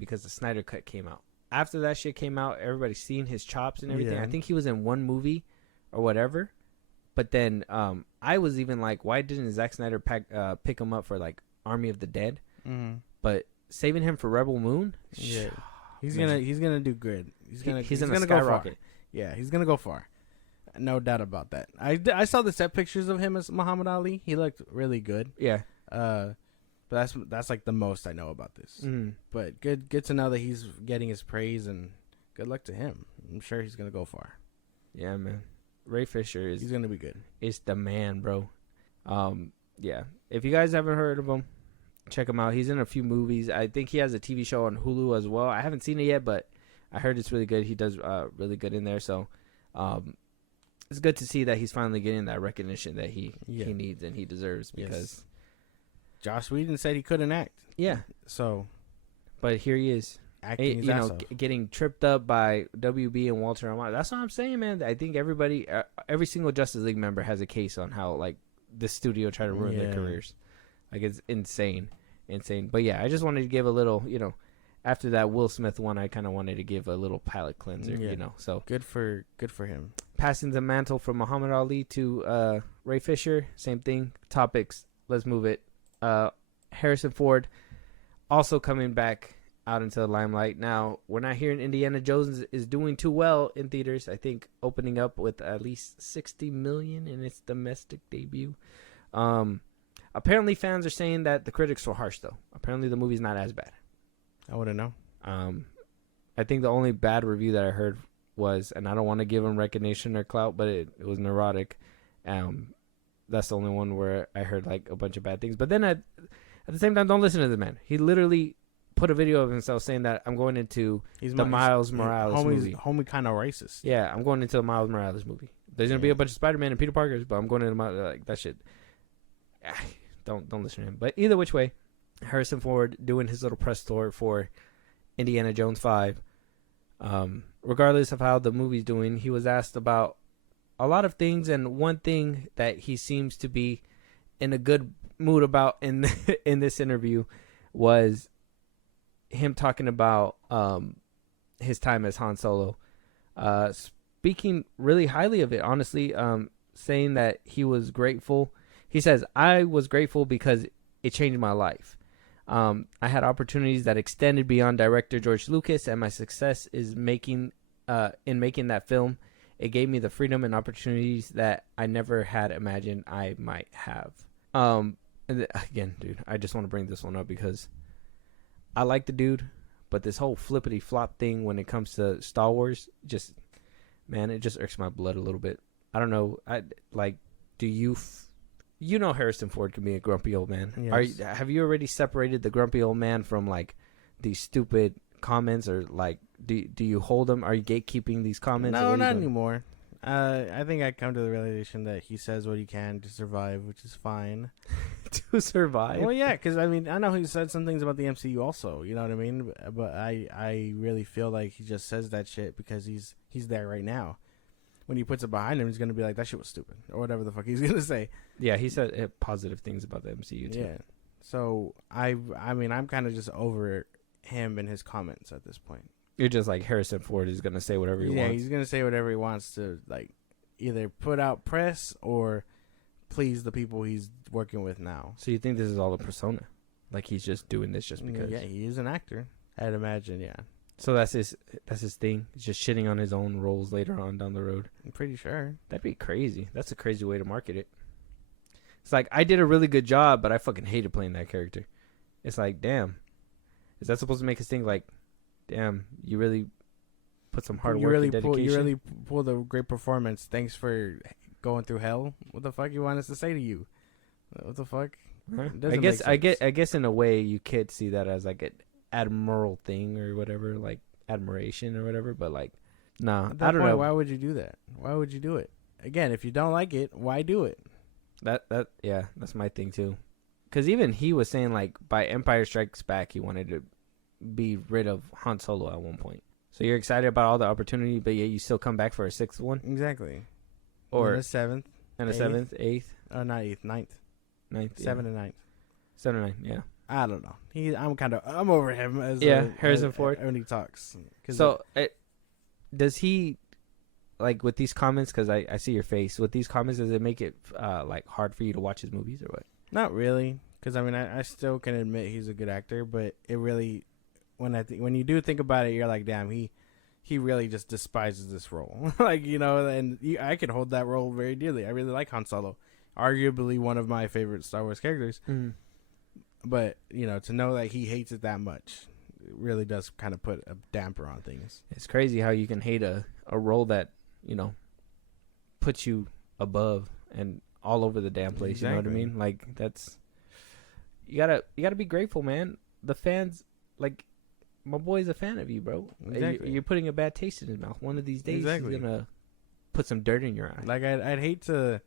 because the Snyder Cut came out. After that shit came out, everybody's seen his chops and everything. Yeah. I think he was in one movie or whatever. But then I was even like, why didn't Zack Snyder pick him up for like Army of the Dead? Mm-hmm. But saving him for Rebel Moon, Yeah, he's man. gonna do good. He's gonna skyrocket. go far. Yeah, he's gonna go far. No doubt about that. I saw the set pictures of him as Muhammad Ali. He looked really good. Yeah. But that's like the most I know about this. Mm-hmm. But good to know that he's getting his praise, and good luck to him. I'm sure he's gonna go far. Yeah, man. Ray Fisher He's gonna be good. is the man, bro. Yeah. If you guys haven't heard of him, check him out. He's in a few movies. I think he has a TV show on Hulu as well. I haven't seen it yet, but I heard it's really good. He does really good in there. So it's good to see that he's finally getting that recognition that he needs and he deserves, because Joss Whedon said he couldn't act. yeah. So, But here he is, acting his ass off. getting tripped up by WB and Walter Amado. That's what I'm saying, man. I think everybody, every single Justice League member has a case on how like the studio tried to ruin their careers. Like, it's insane. But yeah, I just wanted to give a little, after that Will Smith one, I kind of wanted to give a little palate cleanser, So good for him. Passing the mantle from Muhammad Ali to Ray Fisher, same thing. Topics. Let's move it. Harrison Ford also coming back out into the limelight. Now, we're not hearing Indiana Jones is doing too well in theaters. I think opening up with at least $60 million in its domestic debut. Apparently fans are saying that the critics were harsh, though. Apparently the movie's not as bad. I wouldn't know. I think the only bad review that I heard was, and I don't want to give him recognition or clout, but it was Neurotic. That's the only one where I heard like a bunch of bad things. But then at the same time, don't listen to the man. He literally put a video of himself saying that I'm going into the Miles Morales movie. Homie kind of racist. Yeah, I'm going into the Miles Morales movie. There's going to be a bunch of Spider-Man and Peter Parkers, but I'm going into like that shit. Don't listen to him. But either which way, Harrison Ford doing his little press tour for Indiana Jones 5. Regardless of how the movie's doing, he was asked about a lot of things, and one thing that he seems to be in a good mood about in this interview was him talking about his time as Han Solo, speaking really highly of it, honestly, saying that he was grateful. He says, I was grateful because it changed my life. I had opportunities that extended beyond director George Lucas, and my success is in making that film. It gave me the freedom and opportunities that I never had imagined I might have. And again, dude, I just want to bring this one up because I like the dude, but this whole flippity flop thing when it comes to Star Wars, it just irks my blood a little bit. I don't know. Do you? You know Harrison Ford can be a grumpy old man. Yes. Have you already separated the grumpy old man from like these stupid comments, or like do you hold them? Are you gatekeeping these comments? No, not anymore. I think I come to the realization that he says what he can to survive, which is fine. To survive? Well, yeah, because I mean, I know he said some things about the MCU also. You know what I mean? But I really feel like he just says that shit because he's there right now. When he puts it behind him, he's gonna be like, "That shit was stupid," or whatever the fuck he's gonna say. Yeah, he said positive things about the MCU too. Yeah. So I mean, I'm kind of just over him and his comments at this point. You're just like, Harrison Ford is gonna say whatever he wants. Yeah, he's gonna say whatever he wants to, like, either put out press or please the people he's working with now. So you think this is all a persona? Like he's just doing this just because? Yeah, he is an actor. I'd imagine. Yeah. So that's his thing. He's just shitting on his own roles later on down the road. I'm pretty sure. That'd be crazy. That's a crazy way to market it. It's like, I did a really good job, but I fucking hated playing that character. It's like, damn. Is that supposed to make us think like, damn, you really put some hard work and dedication? You really pulled a great performance. Thanks for going through hell. What the fuck you want us to say to you? What the fuck? Huh? I guess in a way you could see that as like an admiral thing or whatever, like admiration or whatever, but like, nah, At that I don't point, know. Why would you do that? Why would you do it? again, if you don't like it, why do it? Yeah, that's my thing too. Because even he was saying like by Empire Strikes Back, he wanted to be rid of Han Solo at one point. So you're excited about all the opportunity, but yet you still come back for a sixth one, Exactly. or and a seventh, and a seventh, eighth, not eighth, ninth, ninth, seven and ninth. 7 and 9. Yeah. I don't know. I'm over him as Harrison Ford when he talks. So does he, like, with these comments? Because I see your face with these comments. Does it make it like hard for you to watch his movies or what? Not really, because I mean I still can admit he's a good actor, but it really when you do think about it, you're like, damn, he really just despises this role. Like, you know, and I could hold that role very dearly. I really like Han Solo, arguably one of my favorite Star Wars characters. Mm-hmm. But, you know, to know that he hates it that much, it really does kind of put a damper on things. It's crazy how you can hate a role that, you know, puts you above and all over the damn place. Exactly. You know what I mean? Like, that's, you gotta be grateful, man. The fans, like, my boy's a fan of you, bro. Exactly. You're putting a bad taste in his mouth. One of these days, he's gonna put some dirt in your eye. Like, I'd hate to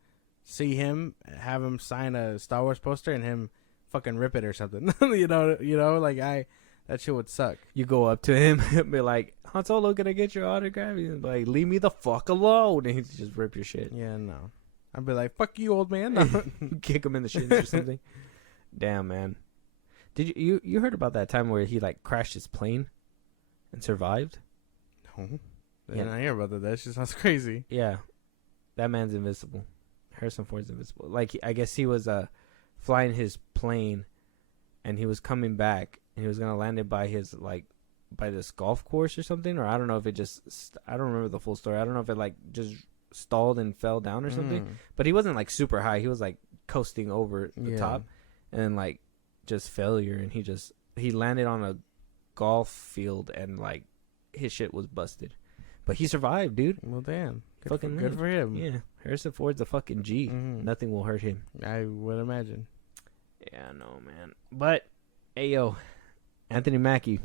see him, have him sign a Star Wars poster and him fucking rip it or something. you know, like that shit would suck. You go up to him and be like, Han Solo, can I get your autograph? He's like, leave me the fuck alone. And he'd just rip your shit. Yeah, no. I'd be like, fuck you, old man. Kick him in the shins or something. Damn, man. Did you heard about that time where he like crashed his plane and survived? No. Yeah, I hear about that. That shit sounds crazy. Yeah. That man's invincible. Harrison Ford's invincible. Like, I guess he was flying his plane and he was coming back and he was going to land it by his, like, by this golf course or something, or I don't know if it just I don't remember the full story. I don't know if it like just stalled and fell down or something. But he wasn't like super high. He was like coasting over the top, and then like just failure, and he landed on a golf field and like his shit was busted. But he survived, dude. Well, damn. Good for him. Yeah. Harrison Ford's a fucking G. Mm-hmm. Nothing will hurt him. I would imagine. Yeah, no, man. But, hey, yo, Anthony Mackie,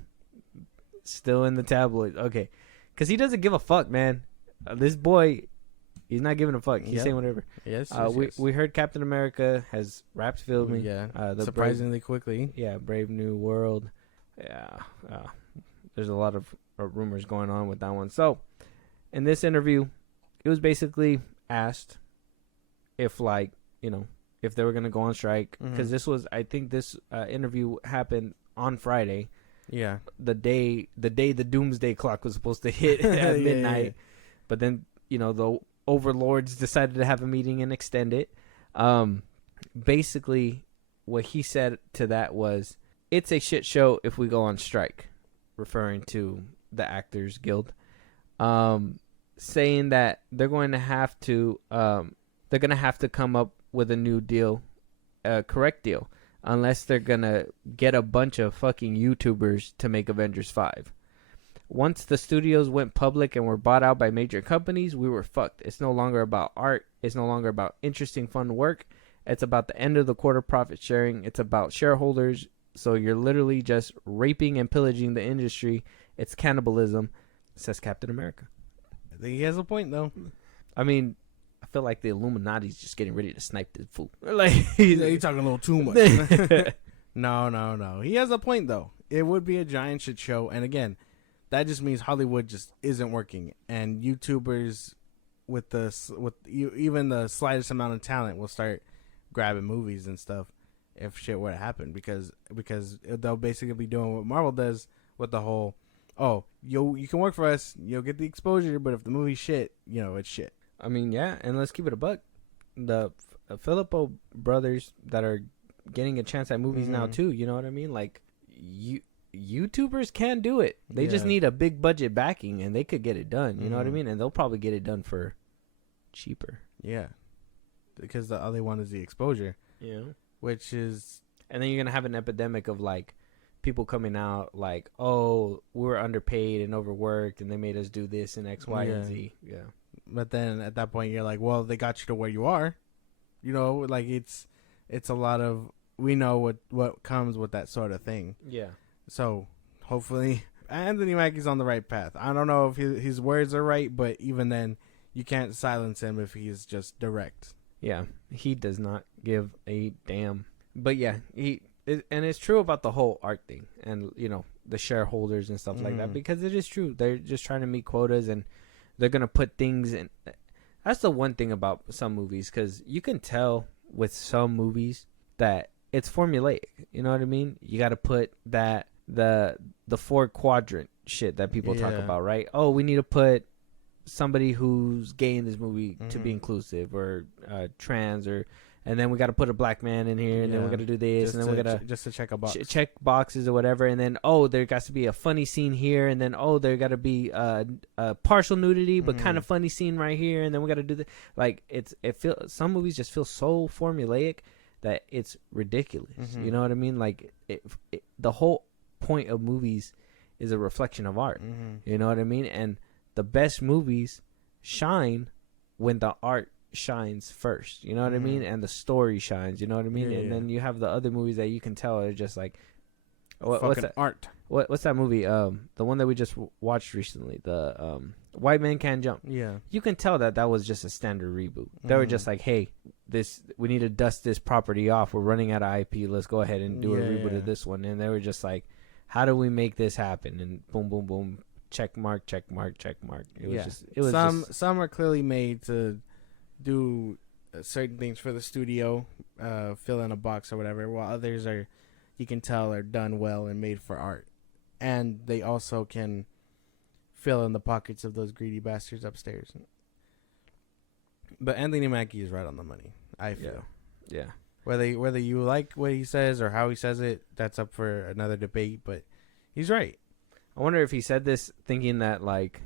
still in the tabloids. Okay. Because he doesn't give a fuck, man. This boy, he's not giving a fuck. He's saying whatever. Yes, we heard Captain America has wrapped filming. Yeah. Surprisingly quickly. Yeah, Brave New World. Yeah. There's a lot of rumors going on with that one. So, in this interview, it was basically asked if, like, you know, if they were going to go on strike. Because I think this interview happened on Friday. Yeah. The day the doomsday clock was supposed to hit at midnight. Yeah. But then, you know, the overlords decided to have a meeting and extend it. Basically, what he said to that was, it's a shit show if we go on strike, referring to the Actors Guild. Saying that they're going to have to come up with a new deal, a correct deal, unless they're going to get a bunch of fucking YouTubers to make Avengers 5. Once the studios went public and were bought out by major companies, we were fucked. It's no longer about art. It's no longer about interesting, fun work. It's about the end of the quarter profit sharing. It's about shareholders. So you're literally just raping and pillaging the industry. It's cannibalism, says Captain America. I think he has a point, though. I mean, I feel like the Illuminati's just getting ready to snipe this fool. Like, he's talking a little too much. No. He has a point, though. It would be a giant shit show. And again, that just means Hollywood just isn't working. And YouTubers with even the slightest amount of talent will start grabbing movies and stuff if shit were to happen. Because they'll basically be doing what Marvel does with the whole, oh, you can work for us, you'll get the exposure, but if the movie's shit, you know, it's shit. I mean, yeah, and let's keep it a buck. The Filippo brothers that are getting a chance at movies now, too, you know what I mean? Like, YouTubers can do it. They just need a big budget backing, and they could get it done, you know what I mean? And they'll probably get it done for cheaper. Yeah. Because all they want is the exposure. Yeah. Which is... And then you're going to have an epidemic of, like, people coming out like, oh, we were underpaid and overworked and they made us do this and X, Y, and Z. Yeah. But then at that point you're like, well, they got you to where you are. You know, like it's a lot of, we know what comes with that sort of thing. Yeah. So hopefully Anthony Mackie's on the right path. I don't know if his words are right, but even then you can't silence him if he's just direct. Yeah, he does not give a damn. But yeah, and it's true about the whole art thing, and the shareholders and stuff like that, because it is true. They're just trying to meet quotas, and they're gonna put things in. That's the one thing about some movies, because you can tell with some movies that it's formulaic. You know what I mean? You got to put that the 4 quadrant shit that people talk about, right? Oh, we need to put somebody who's gay in this movie to be inclusive, or trans, and then we got to put a black man in here, and then we got to do this, just and then we got to just to check a box, check boxes or whatever, and then there got to be a funny scene here, and then there got to be a partial nudity but kind of funny scene right here, and then we got to do the some movies just feel so formulaic that it's ridiculous. You know what I mean? Like the whole point of movies is a reflection of art. You know what I mean? And the best movies shine when the art shines first. You know what I mean? And the story shines. You know what I mean? And then you have the other movies that you can tell are just like, what's that art? What's that movie? The one that we just watched recently, the White Man Can't Jump. Yeah, you can tell that was just a standard reboot. They were just like, hey, we need to dust this property off. We're running out of IP. Let's go ahead and do a reboot of this one. And they were just like, how do we make this happen? And boom, boom, boom. Check mark, check mark, check mark. Some are clearly made to do certain things for the studio, fill in a box or whatever, while others you can tell are done well and made for art, and they also can fill in the pockets of those greedy bastards upstairs. But Anthony Mackie is right on the money, I feel. Yeah. Whether you like what he says or how he says it, that's up for another debate, but he's right. I wonder if he said this thinking that like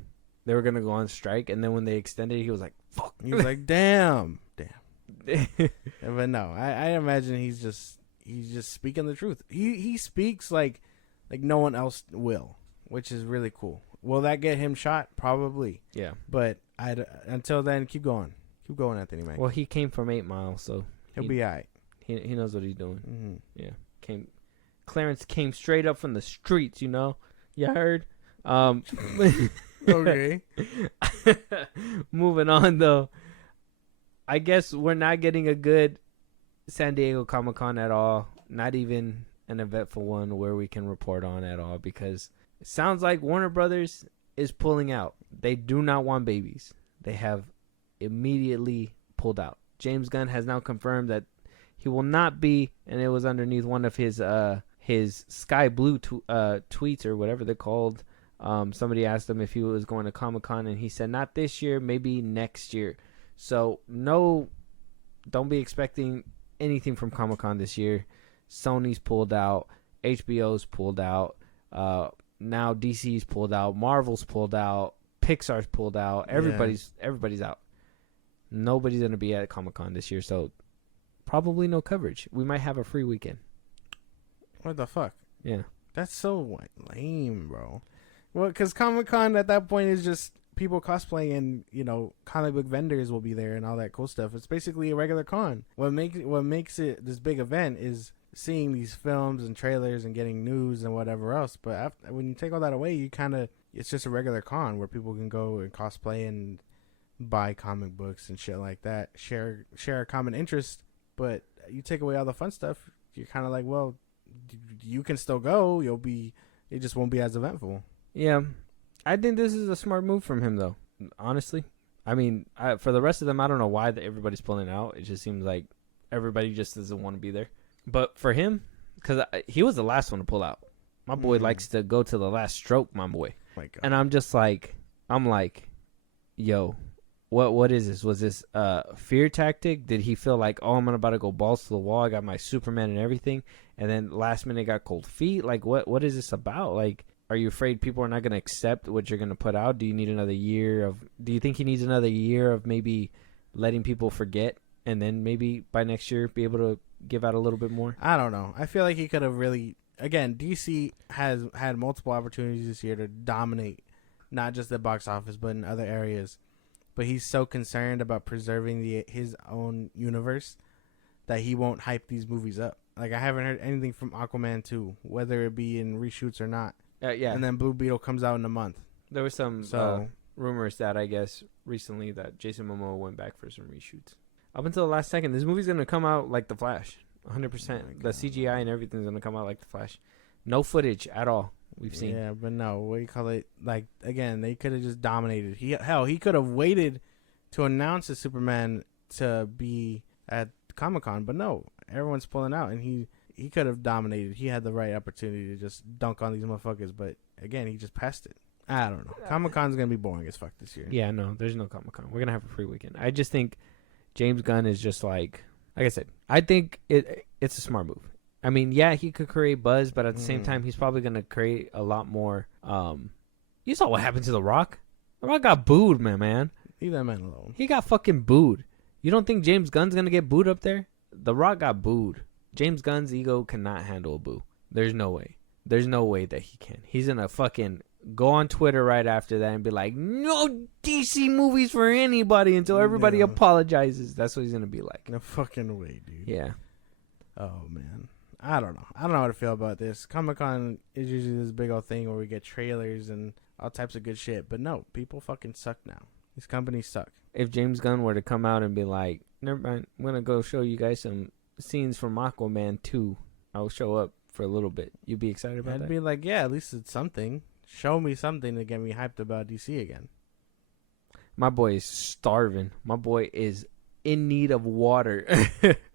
they were gonna go on strike, and then when they extended, he was like, "Fuck." He was like, "Damn." But no, I imagine he's just speaking the truth. He speaks like no one else will, which is really cool. Will that get him shot? Probably. Yeah. But until then, keep going, Anthony Mackie. Well, he came from 8 Mile, so he'll be alright. He knows what he's doing. Yeah. Clarence came straight up from the streets. You heard? Okay. Moving on, though. I guess we're not getting a good San Diego Comic-Con at all. Not even an eventful one where we can report on at all, because it sounds like Warner Brothers is pulling out. They do not want babies. They have immediately pulled out. James Gunn has now confirmed that he will not be, and it was underneath one of his Sky Blue tweets or whatever they're called. Somebody asked him if he was going to Comic-Con, and he said not this year, maybe next year. So no, don't be expecting anything from Comic-Con this year. Sony's pulled out, HBO's pulled out, now DC's pulled out, Marvel's pulled out, Pixar's pulled out. Everybody's out. Nobody's gonna be at Comic-Con this year, so probably no coverage. We might have a free weekend. What the fuck? Yeah. That's so lame, bro. Well, because Comic-Con at that point is just people cosplaying, and, comic book vendors will be there and all that cool stuff. It's basically a regular con. What makes it this big event is seeing these films and trailers and getting news and whatever else. But when you take all that away, it's just a regular con where people can go and cosplay and buy comic books and shit like that. Share a common interest, but you take away all the fun stuff. You're kind of like, well, you can still go. It just won't be as eventful. Yeah, I think this is a smart move from him, though. Honestly, I mean, for the rest of them, I don't know why everybody's pulling out. It just seems like everybody just doesn't want to be there. But for him, because he was the last one to pull out. My boy likes to go to the last stroke, my boy. My God. And I'm like, yo, what is this? Was this fear tactic? Did he feel like, oh, I'm about to go balls to the wall? I got my Superman and everything, and then last minute got cold feet. Like, what is this about? Like, are you afraid people are not going to accept what you're going to put out? Do you need another year of? Do you think he needs another year of maybe letting people forget, and then maybe by next year be able to give out a little bit more? I don't know. I feel like he could have really. Again, DC has had multiple opportunities this year to dominate, not just the box office, but in other areas. But he's so concerned about preserving his own universe that he won't hype these movies up. Like, I haven't heard anything from Aquaman 2, whether it be in reshoots or not. Yeah. And then Blue Beetle comes out in a month. There was some rumors that I guess recently that Jason Momoa went back for some reshoots. Up until the last second, this movie's gonna come out like The Flash, 100%. The CGI and everything's gonna come out like The Flash. No footage at all we've seen. Yeah, but no, what do you call it? Like again, they could have just dominated. He could have waited to announce the Superman to be at Comic-Con, but no, everyone's pulling out, and he could have dominated. He had the right opportunity to just dunk on these motherfuckers, but again, he just passed it. I don't know. Comic-Con's gonna be boring as fuck this year. Yeah, no, there's no Comic-Con. We're gonna have a free weekend. I just think James Gunn is just like I said. I think it's a smart move. I mean, yeah, he could create buzz, but at the same time, he's probably gonna create a lot more. You saw what happened to The Rock. The Rock got booed, man. Leave that man alone. He got fucking booed. You don't think James Gunn's gonna get booed up there? The Rock got booed. James Gunn's ego cannot handle a boo. There's no way. There's no way that he can. He's gonna fucking go on Twitter right after that and be like, no DC movies for anybody until everybody apologizes. That's what he's gonna be like. No fucking way, dude. Yeah. Oh, man. I don't know. I don't know how to feel about this. Comic-Con is usually this big old thing where we get trailers and all types of good shit. But no, people fucking suck now. These companies suck. If James Gunn were to come out and be like, never mind, I'm going to go show you guys some scenes from Aquaman 2. I'll show up for a little bit. You'd be excited about that? I'd be like, yeah, at least it's something. Show me something to get me hyped about DC again. My boy is starving. My boy is in need of water.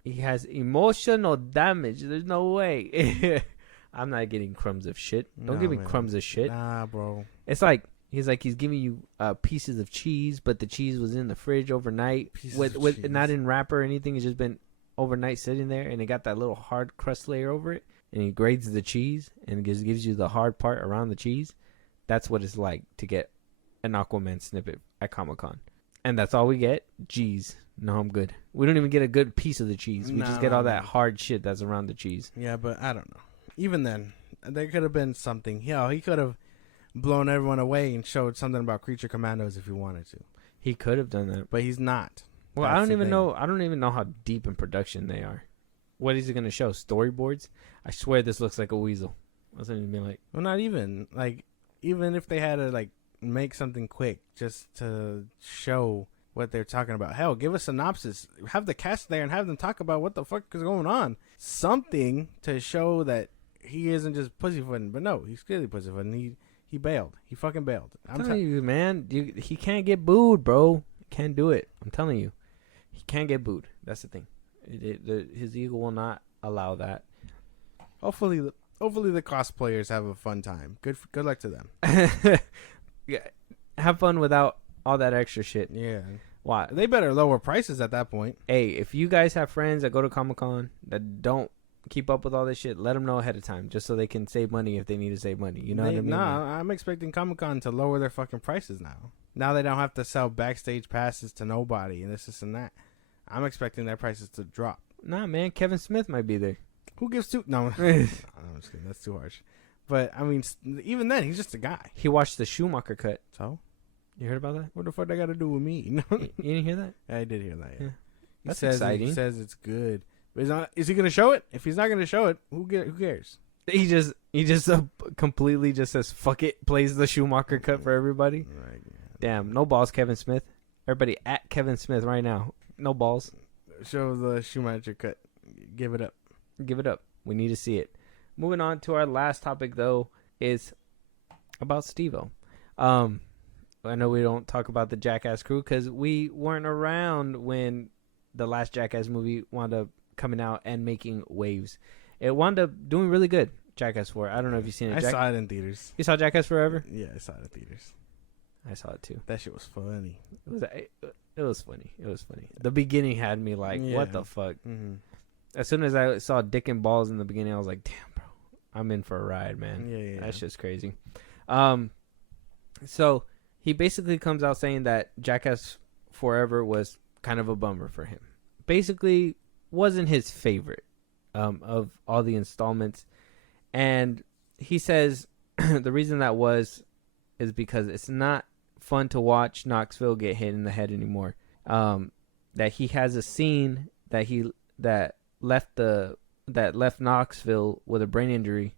He has emotional damage. There's no way. I'm not getting crumbs of shit. Don't give me crumbs of shit. Nah, bro. It's like he's giving you pieces of cheese, but the cheese was in the fridge overnight with not in wrapper or anything. It's just been overnight sitting there, and it got that little hard crust layer over it. And he grades the cheese and gives you the hard part around the cheese. That's what it's like to get an Aquaman snippet at Comic-Con. And that's all we get? Jeez. No, I'm good. We don't even get a good piece of the cheese. We just get all that hard shit that's around the cheese. Yeah, but I don't know. Even then, there could have been something. Yeah, he could have blown everyone away and showed something about Creature Commandos if he wanted to. He could have done that. But he's not. Well, I don't even know how deep in production they are. What is he going to show? Storyboards? I swear this looks like a weasel. I was going to be like... Well, not even. Like, even if they had to, like, make something quick just to show what they're talking about. Hell, give a synopsis. Have the cast there and have them talk about what the fuck is going on. Something to show that he isn't just pussyfooting. But no, he's clearly pussyfooting. He bailed. He fucking bailed. I'm telling you, man. He can't get booed, bro. Can't do it. I'm telling you. He can't get booed. That's the thing. His ego will not allow that. Hopefully the cosplayers have a fun time. Good luck to them. Yeah, have fun without all that extra shit. Yeah. Why? They better lower prices at that point. Hey, if you guys have friends that go to Comic-Con that don't keep up with all this shit, let them know ahead of time just so they can save money if they need to save money. You know what I mean? Nah, I'm expecting Comic-Con to lower their fucking prices now. Now they don't have to sell backstage passes to nobody and this and that. I'm expecting their prices to drop. Nah, man. Kevin Smith might be there. Who gives two? No. I'm just kidding. That's too harsh. But, I mean, even then, he's just a guy. He watched the Schumacher cut. So? You heard about that? What the fuck that got to do with me? You didn't hear that? I did hear that, yeah. That's exciting. He says it's good. But is he going to show it? If he's not going to show it, who cares? He just completely just says, fuck it, plays the Schumacher cut for everybody. Right. Yeah. Damn, no balls, Kevin Smith. Everybody at Kevin Smith right now. No balls. Show the Schumacher cut. Give it up. Give it up. We need to see it. Moving on to our last topic, though, is about Steve-O. I know we don't talk about the Jackass crew because we weren't around when the last Jackass movie wound up coming out and making waves. It wound up doing really good, Jackass 4. I don't know if you've seen it. I saw it in theaters. You saw Jackass Forever? Yeah, I saw it in theaters. I saw it too. That shit was funny. It was funny. It was funny. The beginning had me like, what the fuck? Mm-hmm. As soon as I saw Dick and Balls in the beginning, I was like, damn, bro. I'm in for a ride, man. Yeah. That's just crazy. So he basically comes out saying that Jackass Forever was kind of a bummer for him. Basically, wasn't his favorite of all the installments. And he says the reason that is because it's not fun to watch Knoxville get hit in the head anymore. That he has a scene that left Knoxville with a brain injury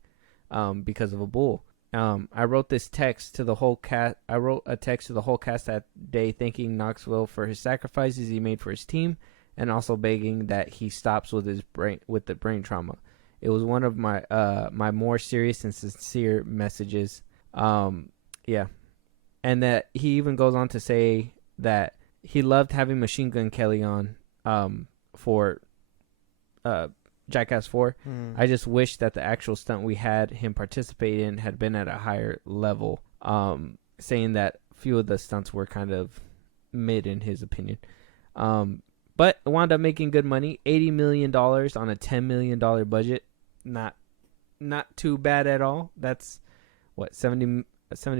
because of a bull. I wrote this text to the whole cast. I wrote a text to the whole cast that day, thanking Knoxville for his sacrifices he made for his team, and also begging that he stops with the brain trauma. It was one of my my more serious and sincere messages. Yeah, and that he even goes on to say that he loved having Machine Gun Kelly on for Jackass 4. I just wish that the actual stunt we had him participate in had been at a higher level, saying that few of the stunts were kind of mid in his opinion. But it wound up making good money, $80 million on a $10 million budget. Not too bad at all. That's what, 70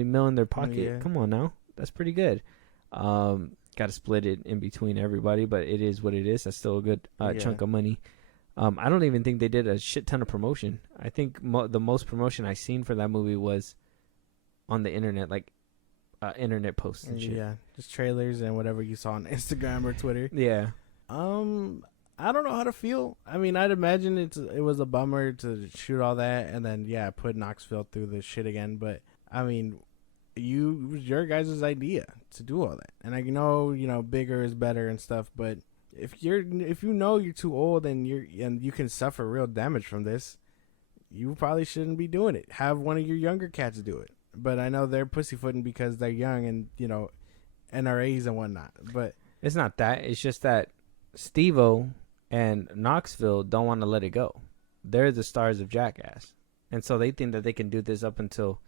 mil in their pocket. Yeah. Come on now. That's pretty good. Got to split it in between everybody, but it is what it is. That's still a good chunk of money. I don't even think they did a shit ton of promotion. I think the most promotion I seen for that movie was on the internet, like internet posts and shit. Yeah, just trailers and whatever you saw on Instagram or Twitter. Yeah. I don't know how to feel. I mean, I'd imagine it was a bummer to shoot all that and then put Knoxville through the shit again. But I mean, it was your guys' idea to do all that, and I know bigger is better and stuff, but if you're too old and you can suffer real damage from this, you probably shouldn't be doing it. Have one of your younger cats do it. But I know they're pussyfooting because they're young and NRAs and whatnot. But it's not that. It's just that Steve-O and Knoxville don't want to let it go. They're the stars of Jackass, and so they think that they can do this up until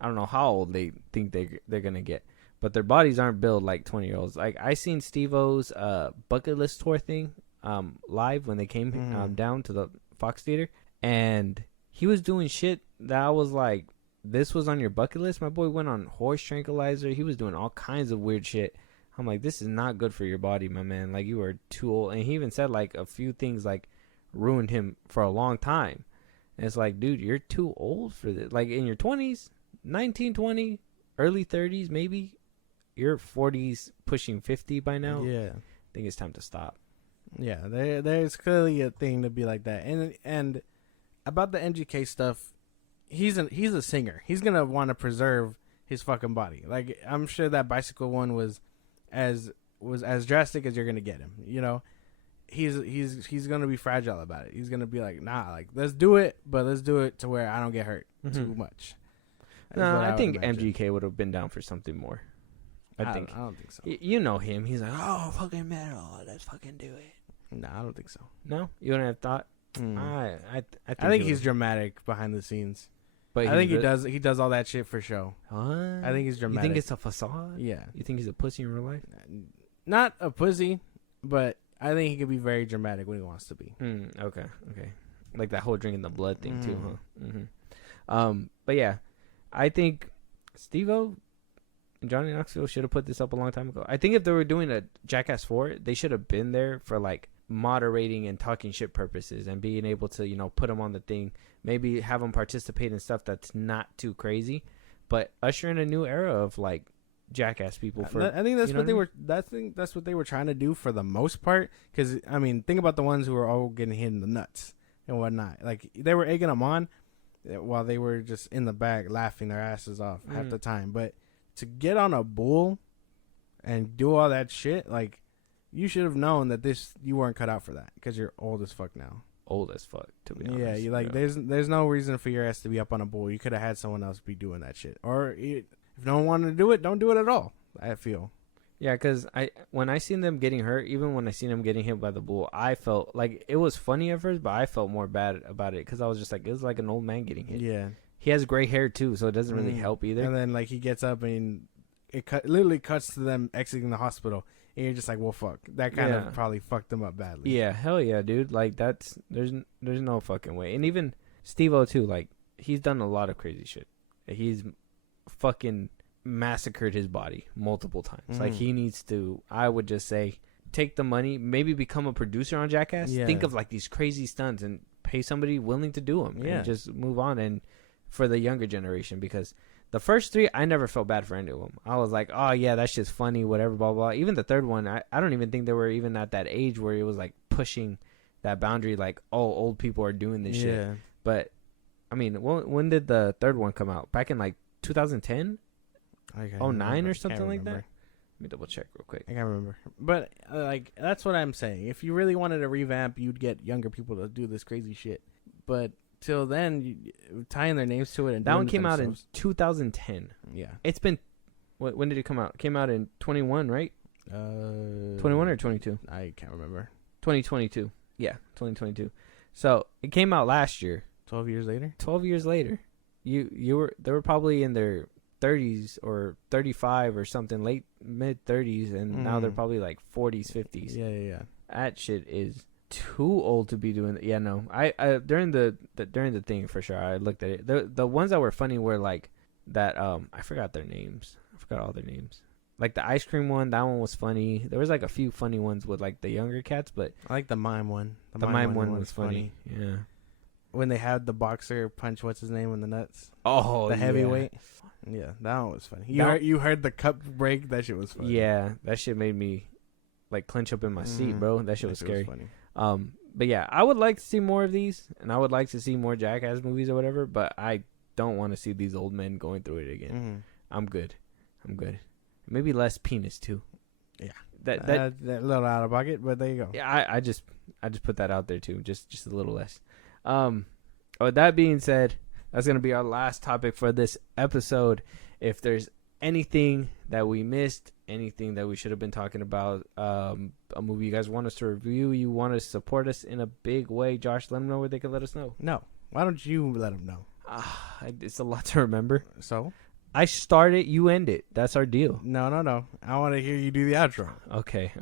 I don't know how old they think they're gonna get. But their bodies aren't built like 20-year-olds. Like I seen Steve-O's bucket list tour thing live when they came down to the Fox Theater, and he was doing shit that I was like, this was on your bucket list? My boy went on horse tranquilizer. He was doing all kinds of weird shit. I'm like, this is not good for your body, my man. Like, you are too old. And he even said like a few things like ruined him for a long time. And it's like, dude, you're too old for this. Like in your 20s, 19, 20, early 30s maybe. You're 40s pushing 50 by now. yeah, I think it's time to stop. yeah, there's clearly a thing to be like that. And about the MGK stuff, he's a singer. He's gonna want to preserve his fucking body. Like I'm sure that bicycle one was as drastic as you're gonna get him. He's gonna be fragile about it. He's gonna be like, nah, like let's do it, but let's do it to where I don't get hurt too much. No, I think MGK would have been down for something more. I don't think so. You know him. He's like, oh, fucking metal. Let's fucking do it. No, I don't think so. No? You don't have thought? I I think he's dramatic behind the scenes. But I think he does all that shit for show. What? I think he's dramatic. You think it's a facade? Yeah. You think he's a pussy in real life? Not a pussy, but I think he can be very dramatic when he wants to be. Okay. Like that whole drinking the blood thing too, huh? But yeah, I think Steve-O and Johnny Knoxville should have put this up a long time ago. I think if they were doing a Jackass 4, they should have been there for like moderating and talking shit purposes and being able to, put them on the thing. Maybe have them participate in stuff that's not too crazy, but usher in a new era of like Jackass people. I think that's what they were. That's what they were trying to do for the most part. Because I mean, think about the ones who were all getting hit in the nuts and whatnot. Like they were egging them on while they were just in the back laughing their asses off half the time. But to get on a bull and do all that shit, like you should have known that you weren't cut out for that because you're old as fuck now. Old as fuck, to be honest. Yeah, you like there's no reason for your ass to be up on a bull. You could have had someone else be doing that shit. Or if no one wanted to do it, don't do it at all. I feel. Yeah, because when I seen them getting hurt, even when I seen them getting hit by the bull, I felt like it was funny at first, but I felt more bad about it because I was just like, it was like an old man getting hit. Yeah. He has gray hair too, so it doesn't really help either. And then like he gets up and it literally cuts to them exiting the hospital. And you're just like, well, fuck. That kind of probably fucked them up badly. Yeah, hell yeah, dude. Like, there's no fucking way. And even Steve-O, too, like, he's done a lot of crazy shit. He's fucking massacred his body multiple times. Like, he needs to, I would just say, take the money, maybe become a producer on Jackass. Yeah. Think of, like, these crazy stunts and pay somebody willing to do them. Yeah. And just move on. And for the younger generation, because the first three, I never felt bad for any of them. I was like, oh, yeah, that's just funny, whatever, blah, blah. Even the third one, I don't even think they were even at that age where it was, like, pushing that boundary, like, oh, old people are doing this shit. But, I mean, when did the third one come out? Back in like 2010, 09 or something like that. Let me double check real quick. I can't remember. But like that's what I'm saying. If you really wanted a revamp, you'd get younger people to do this crazy shit. But till then, tying their names to it and that one came out in 2010. Yeah, it's been. When did it come out? It came out in 21, right? 21 or 22? I can't remember. 2022. Yeah, 2022. So it came out last year. 12 years later. 12 years later, they were probably in their 30s or 35 or something, mid 30s, and now they're probably like 40s, 50s. Yeah. That shit is too old to be doing. Yeah, no. I during the thing for sure, I looked at it. The ones that were funny were like that. I forgot their names. I forgot all their names. Like the ice cream one, that one was funny. There was like a few funny ones with like the younger cats, but I like the mime one. The mime one was funny. Yeah. When they had the boxer punch what's his name in the nuts. Oh, the heavyweight. Yeah, that one was funny. You heard the cup break. That shit was funny. Yeah, that shit made me like clench up in my seat, bro. That shit was scary. Funny. But yeah, I would like to see more of these, and I would like to see more Jackass movies or whatever. But I don't want to see these old men going through it again. I'm good. Maybe less penis too. Yeah, that little out of pocket, but there you go. Yeah, I just put that out there too, just a little less. With that being said, that's gonna be our last topic for this episode. If there's anything that we missed, anything that we should have been talking about, a movie you guys want us to review, you want to support us in a big way, Josh, let them know where they can let us know. No, why don't you let them know? It's a lot to remember. So. I start it, you end it. That's our deal. No. I want to hear you do the outro. Okay.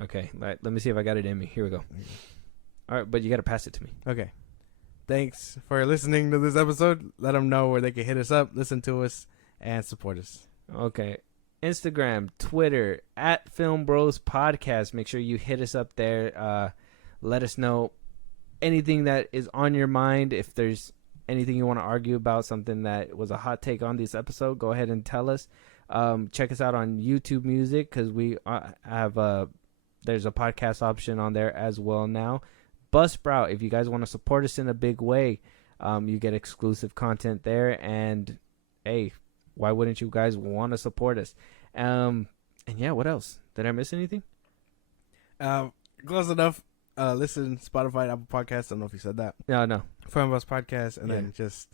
Let me see if I got it in me. Here we go. All right, but you got to pass it to me. Okay. Thanks for listening to this episode. Let them know where they can hit us up, listen to us, and support us. Okay. Instagram, Twitter, at FilmBros Podcast. Make sure you hit us up there. Let us know anything that is on your mind. If there's anything you want to argue about, something that was a hot take on this episode, go ahead and tell us. Check us out on YouTube Music, because we have there's a podcast option on there as well now. Buzzsprout, if you guys want to support us in a big way, you get exclusive content there. And hey, why wouldn't you guys want to support us? And yeah, what else? Did I miss anything? Close enough. Listen, Spotify, Apple Podcasts. I don't know if you said that. No. FilmBros Podcast, and then just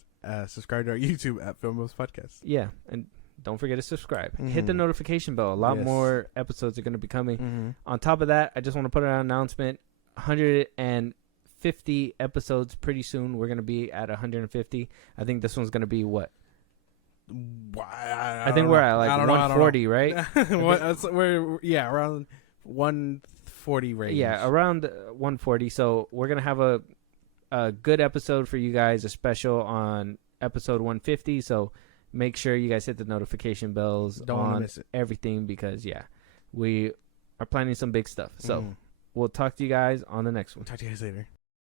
subscribe to our YouTube at FilmBros Podcast. Yeah, and don't forget to subscribe. Hit the notification bell. A lot more episodes are going to be coming. On top of that, I just want to put out an announcement. 150 episodes pretty soon. We're going to be at 150. I think this one's going to be what? I think we're at like 140, right? We're around 140 range. Yeah, around 140. So we're gonna have a good episode for you guys, a special on episode 150. So make sure you guys hit the notification bells. Don't miss it. Everything, because we are planning some big stuff. So we'll talk to you guys on the next one. Talk to you guys later.